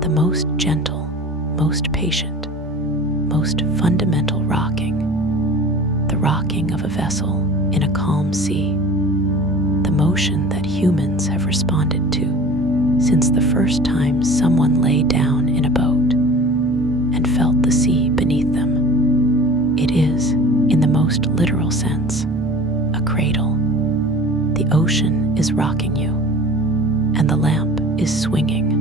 The most gentle, most patient, most fundamental rocking. The rocking of a vessel in a calm sea. The motion that humans have responded to since the first time someone lay down in a boat and felt the sea beneath them. It is, in the most literal sense, a cradle. The ocean is rocking you, and the lamp is swinging,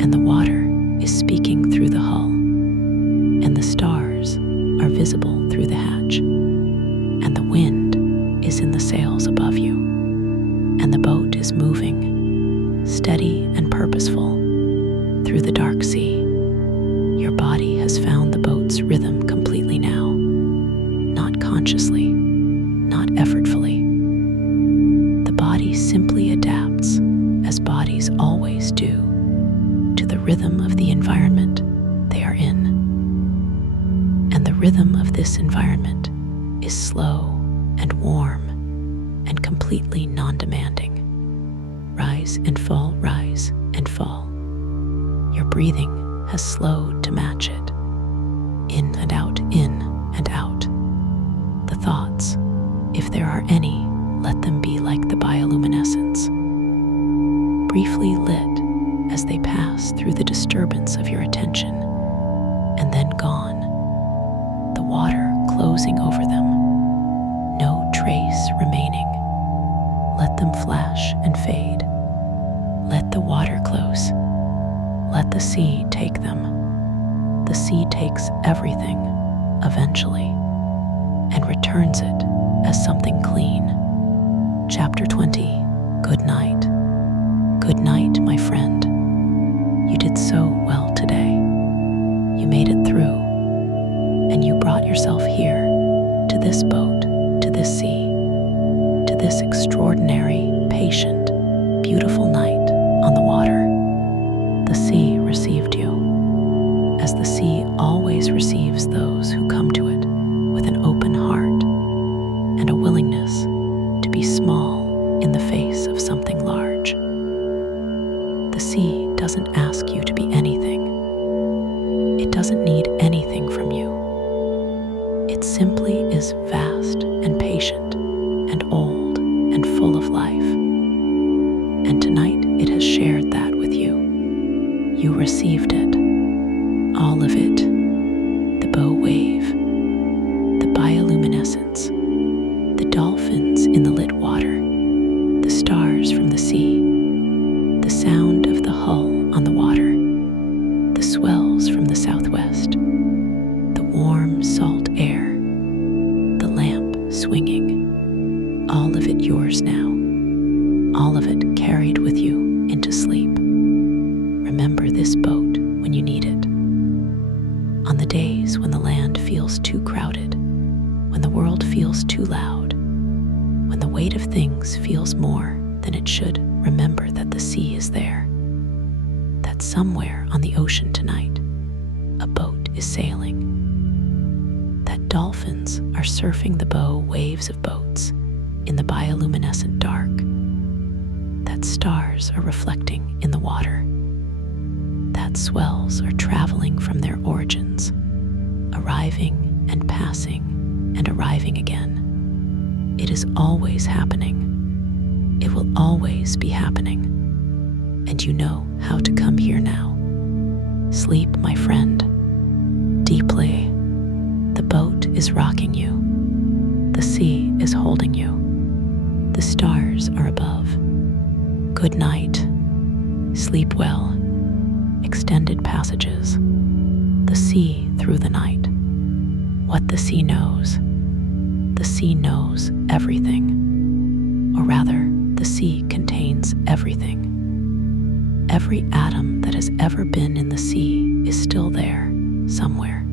and the water is speaking through the hull, and the stars are visible through the hatch, and the wind is in the sails above you, and the boat is moving, steady and purposeful, through the dark sea. Your body has found the boat's rhythm completely now, not consciously, not effortfully. The body simply adapts, as bodies always do, to the rhythm of the environment they are in. And the rhythm of this environment is slow and warm and completely non-demanding. Rise and fall, rise and fall. Your breathing has slowed to match it. In and out, in and out. The thoughts, if there are any, let them be like the bioluminescence, briefly lit as they pass through the disturbance of water closing over them, no trace remaining. Let them flash and fade. Let the water close. Let the sea take them. The sea takes everything, eventually, and returns it as something clean. Chapter 20. Good night. Good night, my friend. You did so well today. You made it through, and you brought yourself here, to this boat, to this sea, to this extraordinary, patient, beautiful night on the water. The sea received you, as the sea always receives those who come to it with an open heart and a willingness to be small in the face of something large. The sea doesn't ask you to be anything. It doesn't need anything from you. It simply is vast and patient and old and full of life. And tonight it has shared that with you. You received it. All of it. The bow wave, the bioluminescence, the dolphins in the lit water, the stars from the sea, the sound of the hull on the water, the swells from the southwest, the warm salt air, the lamp swinging, all of it yours now, all of it carried with you into sleep. Remember this boat when you need it. On the days when the land feels too crowded, when the world feels too loud, when the weight of things feels more than it should, remember that the sea is there. That somewhere on the ocean tonight, a boat is sailing. That dolphins are surfing the bow waves of boats in the bioluminescent dark. That stars are reflecting in the water. That swells are traveling from their origins, arriving and passing and arriving again. It is always happening. It will always be happening. And you know how to come here now. Sleep, my friend, deeply. The boat is rocking you. The sea is holding you. The stars are above. Good night. Sleep well. Extended passages. The sea through the night. What the sea knows. The sea knows everything. Or rather, the sea contains everything. Every atom that has ever been in the sea is still there, somewhere.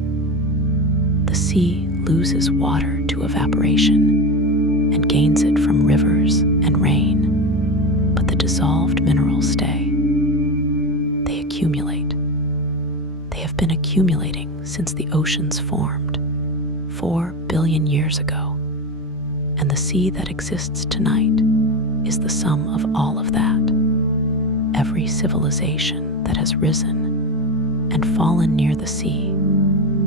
The sea loses water to evaporation and gains it from rivers and rain, but the dissolved minerals stay. They accumulate. They have been accumulating since the oceans formed 4 billion years ago, and the sea that exists tonight is the sum of all of that. Every civilization that has risen and fallen near the sea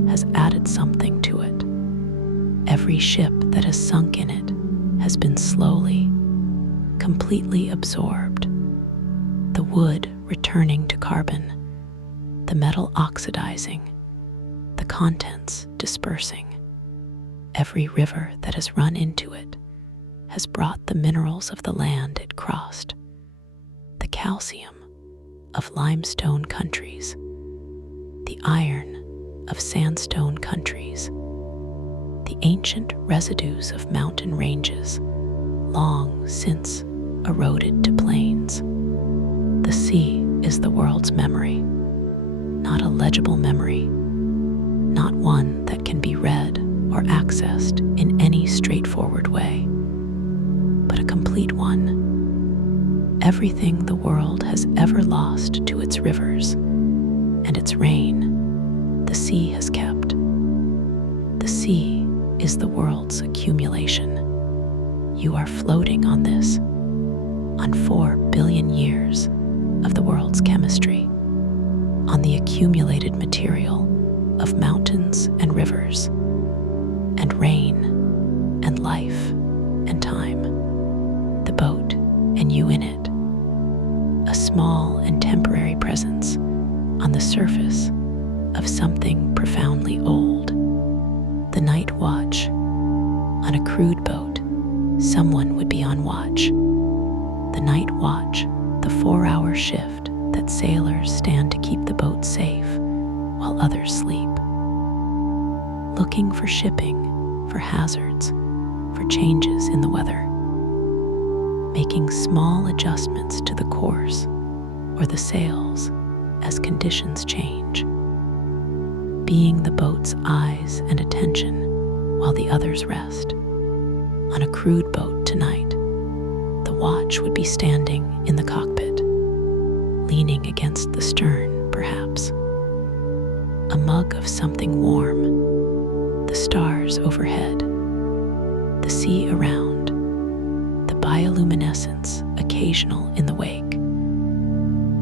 has added something to it. Every ship that has sunk in it has been slowly, completely absorbed. The wood returning to carbon, the metal oxidizing, the contents dispersing. Every river that has run into it has brought the minerals of the land it crossed, the calcium of limestone countries, the iron of sandstone countries, the ancient residues of mountain ranges long since eroded to plains. The sea is the world's memory, not a legible memory, not one that can be read or accessed in any straightforward way, but a complete one. Everything the world has ever lost to its rivers and its rain, the sea has kept. The sea is the world's accumulation. You are floating on this, on 4 billion years of the world's chemistry, on the accumulated material of mountains and rivers, and rain, and life, and time. The boat, and you in it. A small and temporary presence on the surface of something profoundly old. The The night watch. On a crude boat, someone would be on watch. The night watch, the 4-hour shift that sailors stand to keep the boat safe while others sleep. Looking for shipping, for hazards, for changes in the weather. Making small adjustments to the course or the sails as conditions change. Being the boat's eyes and attention while the others rest. On a crude boat tonight, the watch would be standing in the cockpit, leaning against the stern, perhaps. A mug of something warm, the stars overhead, the sea around, the bioluminescence occasional in the wake,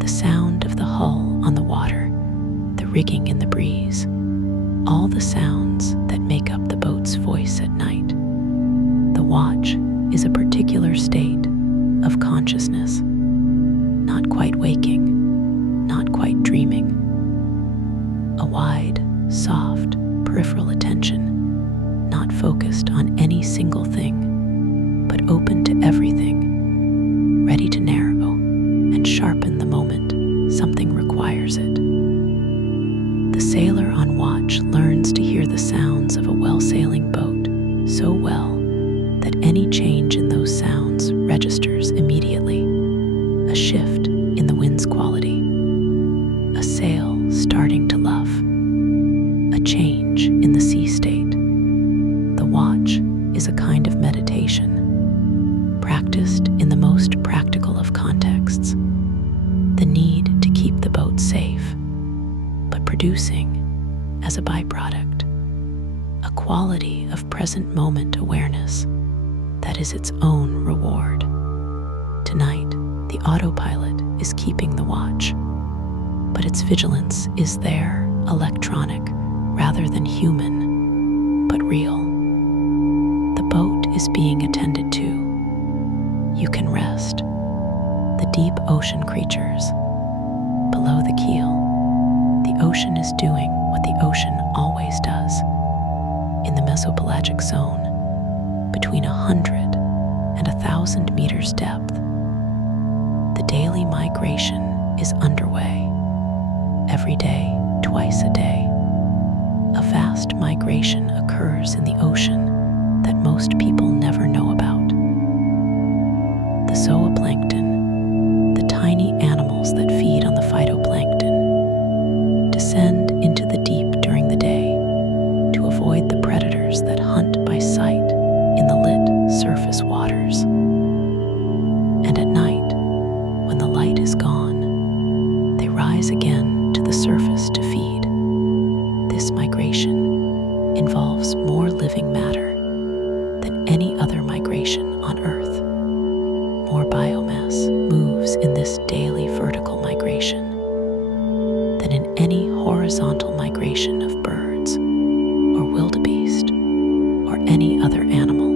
the sound of the hull on the water, the rigging in the breeze, all the sounds that make up the boat's voice at night. The watch is a particular state of consciousness, not quite waking, not quite dreaming. A wide, soft, peripheral attention, not focused on any single thing, but open to everything, ready to narrow and sharpen the moment something requires it. The sailor on watch learns to hear the sounds of a well-sailing boat so well that any change in those sounds registers immediately. A shift in the wind's quality, a sail starting to luff, a change in the sea state. The watch is a kind of meditation, practiced in the most practical of contexts. The need to keep the boat safe, but producing, as a byproduct, a quality of present moment awareness that is its own reward. Tonight, the autopilot is keeping the watch, but its vigilance is there, electronic rather than human, but real. The boat is being attended to. You can rest. The deep ocean creatures, below the keel, the ocean is doing what the ocean always does. In the mesopelagic zone, between 100 and 1,000 meters depth, the daily migration is underway. Every day, twice a day, a vast migration occurs in the ocean that most people never know about. The zooplankton, the tiny animals that feed on the phytoplankton, descend into the deep during the day to avoid the predators that hunt by sight in the lit surface waters. And at night, when the light is gone, they rise again to the surface to feed. This migration involves more living matter than any other migration on Earth. More biomass moves in this daily vertical migration than in any horizontal migration of birds or wildebeest or any other animal.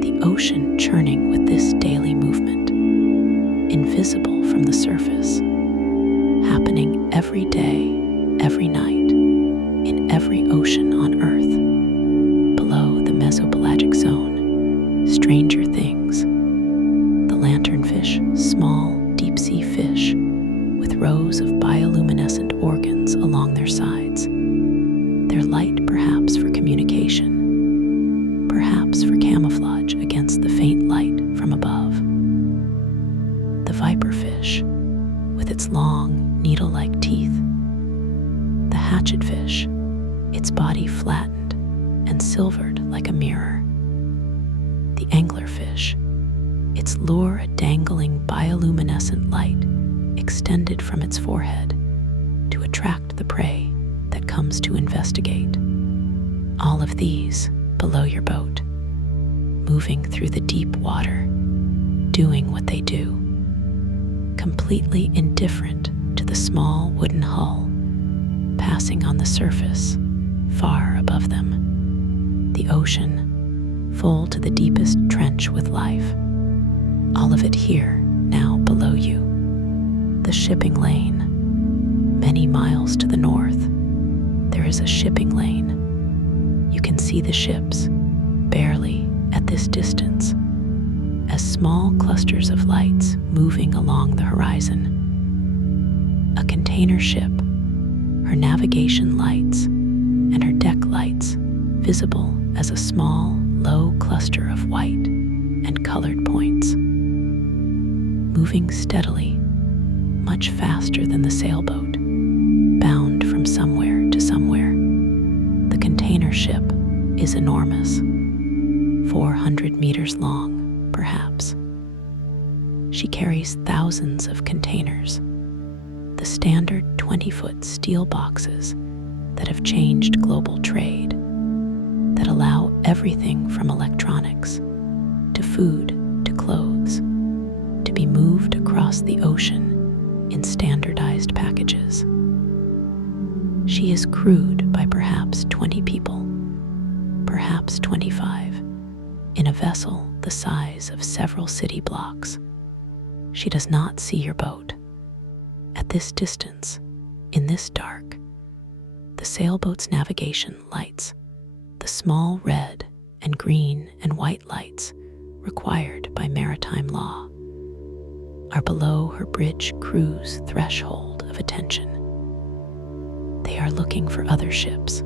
The ocean churning with this daily movement, invisible from the surface, happening every day, every night, in every ocean on Earth. Below the mesopelagic zone, stranger things. The lanternfish, small, deep-sea fish, with rows of bioluminescent organs along their sides. Their light perhaps for communication, perhaps for camouflage against the faint light from above. The viperfish, with its long, needle-like teeth. The hatchetfish, its body flattened and silvered like a mirror. The anglerfish, its lure a dangling bioluminescent light extended from its forehead to attract the prey that comes to investigate. All of these below your boat, moving through the deep water, doing what they do, completely indifferent to the small wooden hull passing on the surface far above them. The ocean, full to the deepest trench with life. All of it here, now below you. The shipping lane. Many miles to the north, there is a shipping lane. see the ships, barely at this distance, as small clusters of lights moving along the horizon. A container ship, her navigation lights and her deck lights visible as a small, low cluster of white and colored points. Moving steadily, much faster than the sailboat, bound from somewhere to somewhere. The container ship is enormous, 400 meters long, perhaps. She carries thousands of containers, the standard 20-foot steel boxes that have changed global trade, that allow everything from electronics to food to clothes to be moved across the ocean in standardized packages. She is crewed by perhaps 20 people, perhaps 25, in a vessel the size of several city blocks. She does not see your boat. At this distance, in this dark, the sailboat's navigation lights, the small red and green and white lights required by maritime law, are below her bridge crew's threshold of attention. They are looking for other ships.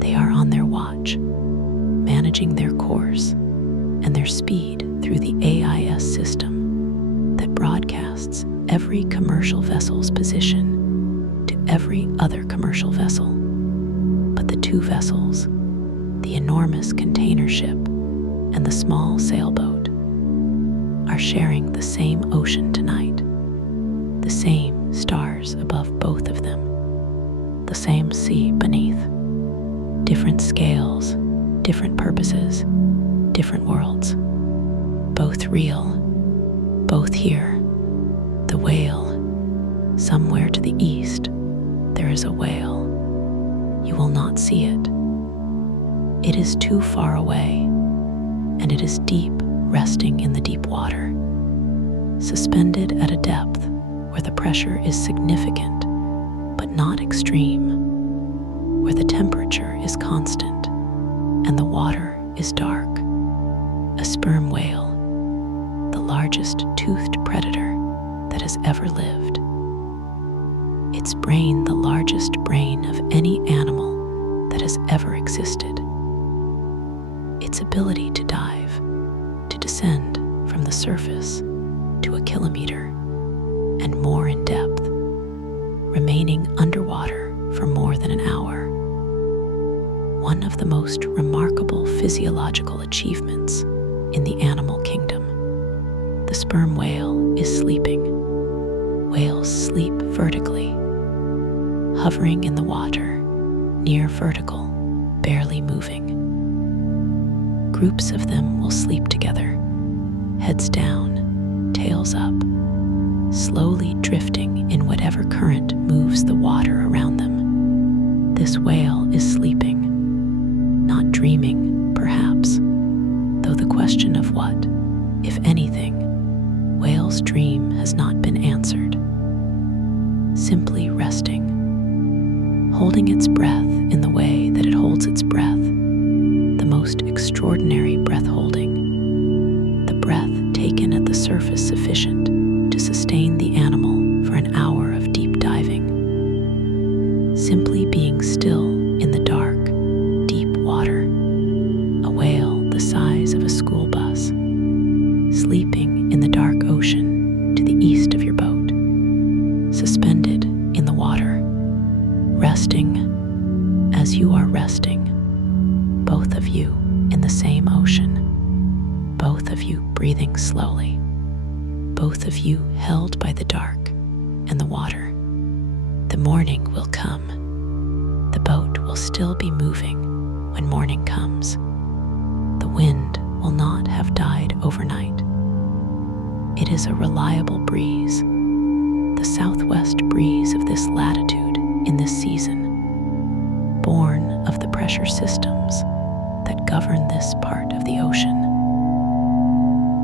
They are on their watch, managing their course and their speed through the AIS system that broadcasts every commercial vessel's position to every other commercial vessel. But the two vessels, the enormous container ship and the small sailboat, are sharing the same ocean tonight, the same stars above both of them, the same sea beneath. Different scales, different purposes, different worlds. Both real, both here. The whale. Somewhere to the east, there is a whale. You will not see it. It is too far away, and it is deep, resting in the deep water, suspended at a depth where the pressure is significant but not extreme, where the temperature is constant and the water is dark. A sperm whale, the largest toothed predator that has ever lived. Its brain the largest brain of any animal that has ever existed. Its ability to dive, to descend from the surface to a kilometer and more in depth, remaining underwater for more than an hour. One of the most remarkable physiological achievements in the animal kingdom. The sperm whale is sleeping. Whales sleep vertically, hovering in the water, near vertical, barely moving. Groups of them will sleep together, heads down, tails up, slowly drifting in whatever current moves the water around them. This whale is sleeping, not dreaming, perhaps, though the question of what, if anything, whale's dream has not been answered. Simply resting, holding its breath in the way that it holds its breath, the most extraordinary breath holding, the breath taken at the surface sufficient to sustain the animal for an hour of deep diving. Simply being still in the dark, deep water, a whale the size of a school bus, sleeping in the dark ocean to the east of your boat, suspended in the water, resting as you are resting, both of you in the same ocean, both of you breathing slowly, both of you held by the dark and the water. The morning will come. The boat will still be moving when morning comes. The wind will not have died overnight. It is a reliable breeze, the southwest breeze of this latitude in this season, born of the pressure systems that govern this part of the ocean.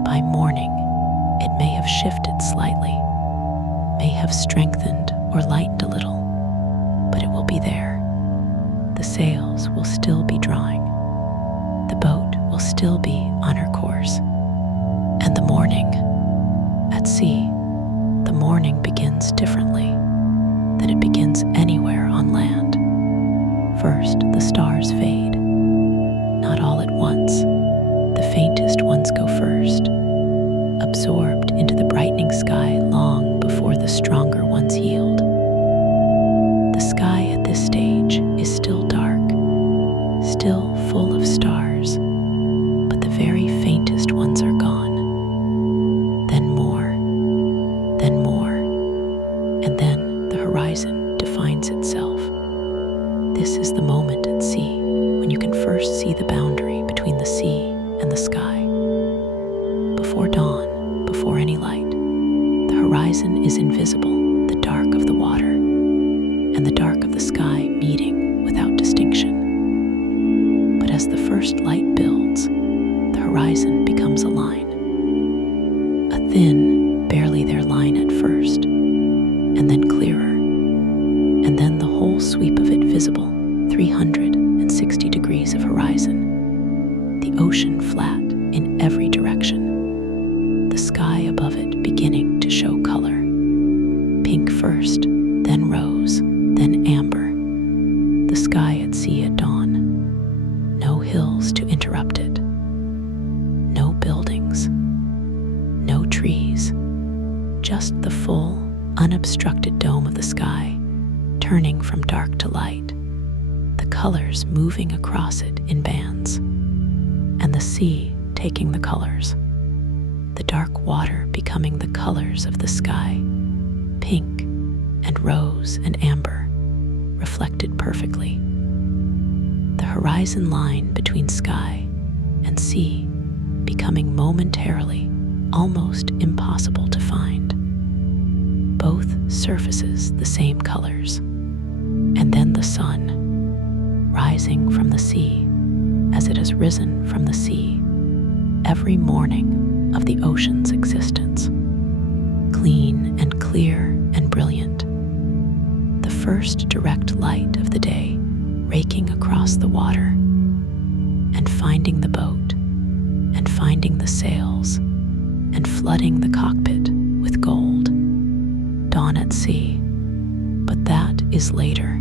By morning, it may have shifted slightly, may have strengthened or lightened a little, but it will be there. The sails will still be drawing. The boat will still be on her course. And the morning at sea, the morning begins differently than it begins anywhere on land. First, the stars fade. Not all at once. The faintest ones go first, absorbed into the brightening sky long before the stronger ones yield. The sky at this stage is still dark, still full of stars, but the very faintest ones are gone. Then more, and then the horizon defines itself. This is the moment at sea when you can first see the boundary between the sea and the sky. Before dawn, before any light, the horizon is invisible, the dark of the water and the dark of the sky meeting without distinction. But as the first light builds, the horizon becomes a line. A thin, barely there line at first, and then clearer, and then the whole sweep of it visible, 360 degrees of horizon, the ocean flat in every direction, the sky above it beginning to show color. Pink first, then rose, then amber, the sky at sea at dawn. No hills to interrupt it, no buildings, no trees, just the full, unobstructed dome of the sky, turning from dark to light, the colors moving across it in bands, and the sea taking the colors, the dark water becoming the colors of the sky, pink and rose and amber, reflected perfectly. The horizon line between sky and sea becoming momentarily almost impossible to find. Both surfaces the same colors, and then the sun, rising from the sea as it has risen from the sea every morning of the ocean's existence, clean and clear and brilliant, the first direct light of the day raking across the water and finding the boat and finding the sails and flooding the cockpit with gold. Dawn at sea, but that is later.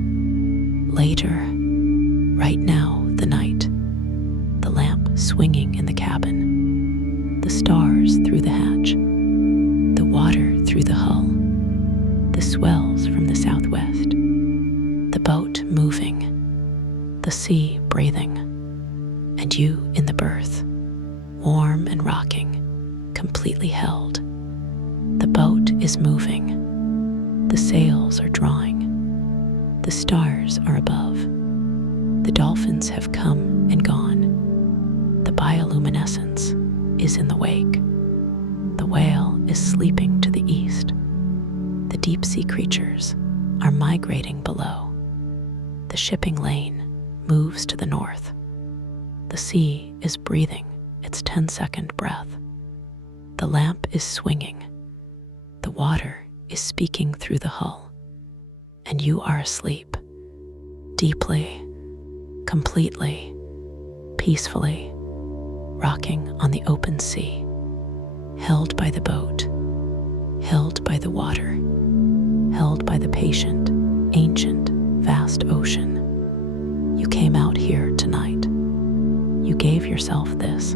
Right now, the night, the lamp swinging in the cabin, the stars through the hatch, the water through the hull, the swells from the southwest, the boat moving, the sea breathing, and you in the berth, warm and rocking, completely held. The boat is moving, the sails are drawing, the stars are above, the dolphins have come and gone, the bioluminescence is in the wake, the whale is sleeping to the east, the deep-sea creatures are migrating below, the shipping lane moves to the north, the sea is breathing its 10-second breath, the lamp is swinging, the water is speaking through the hull, and you are asleep, deeply, completely, peacefully, rocking on the open sea, held by the boat, held by the water, held by the patient, ancient, vast ocean. You came out here tonight. You gave yourself this.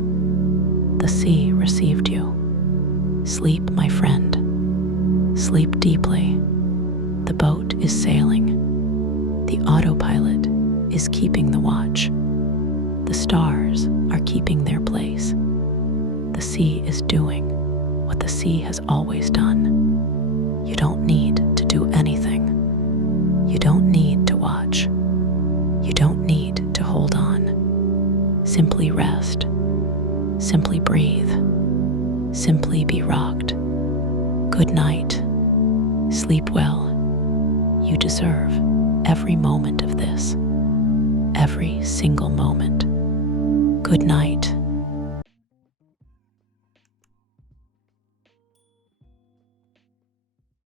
The sea received you. Sleep, my friend. Sleep deeply. The boat is sailing. The autopilot is keeping the watch. The stars are keeping their place. The sea is doing what the sea has always done. You don't need to do anything. You don't need to watch. You don't need to hold on. Simply rest. Simply breathe. Simply be rocked. Good night. Sleep well. You deserve every moment of this. Every single moment. Good night.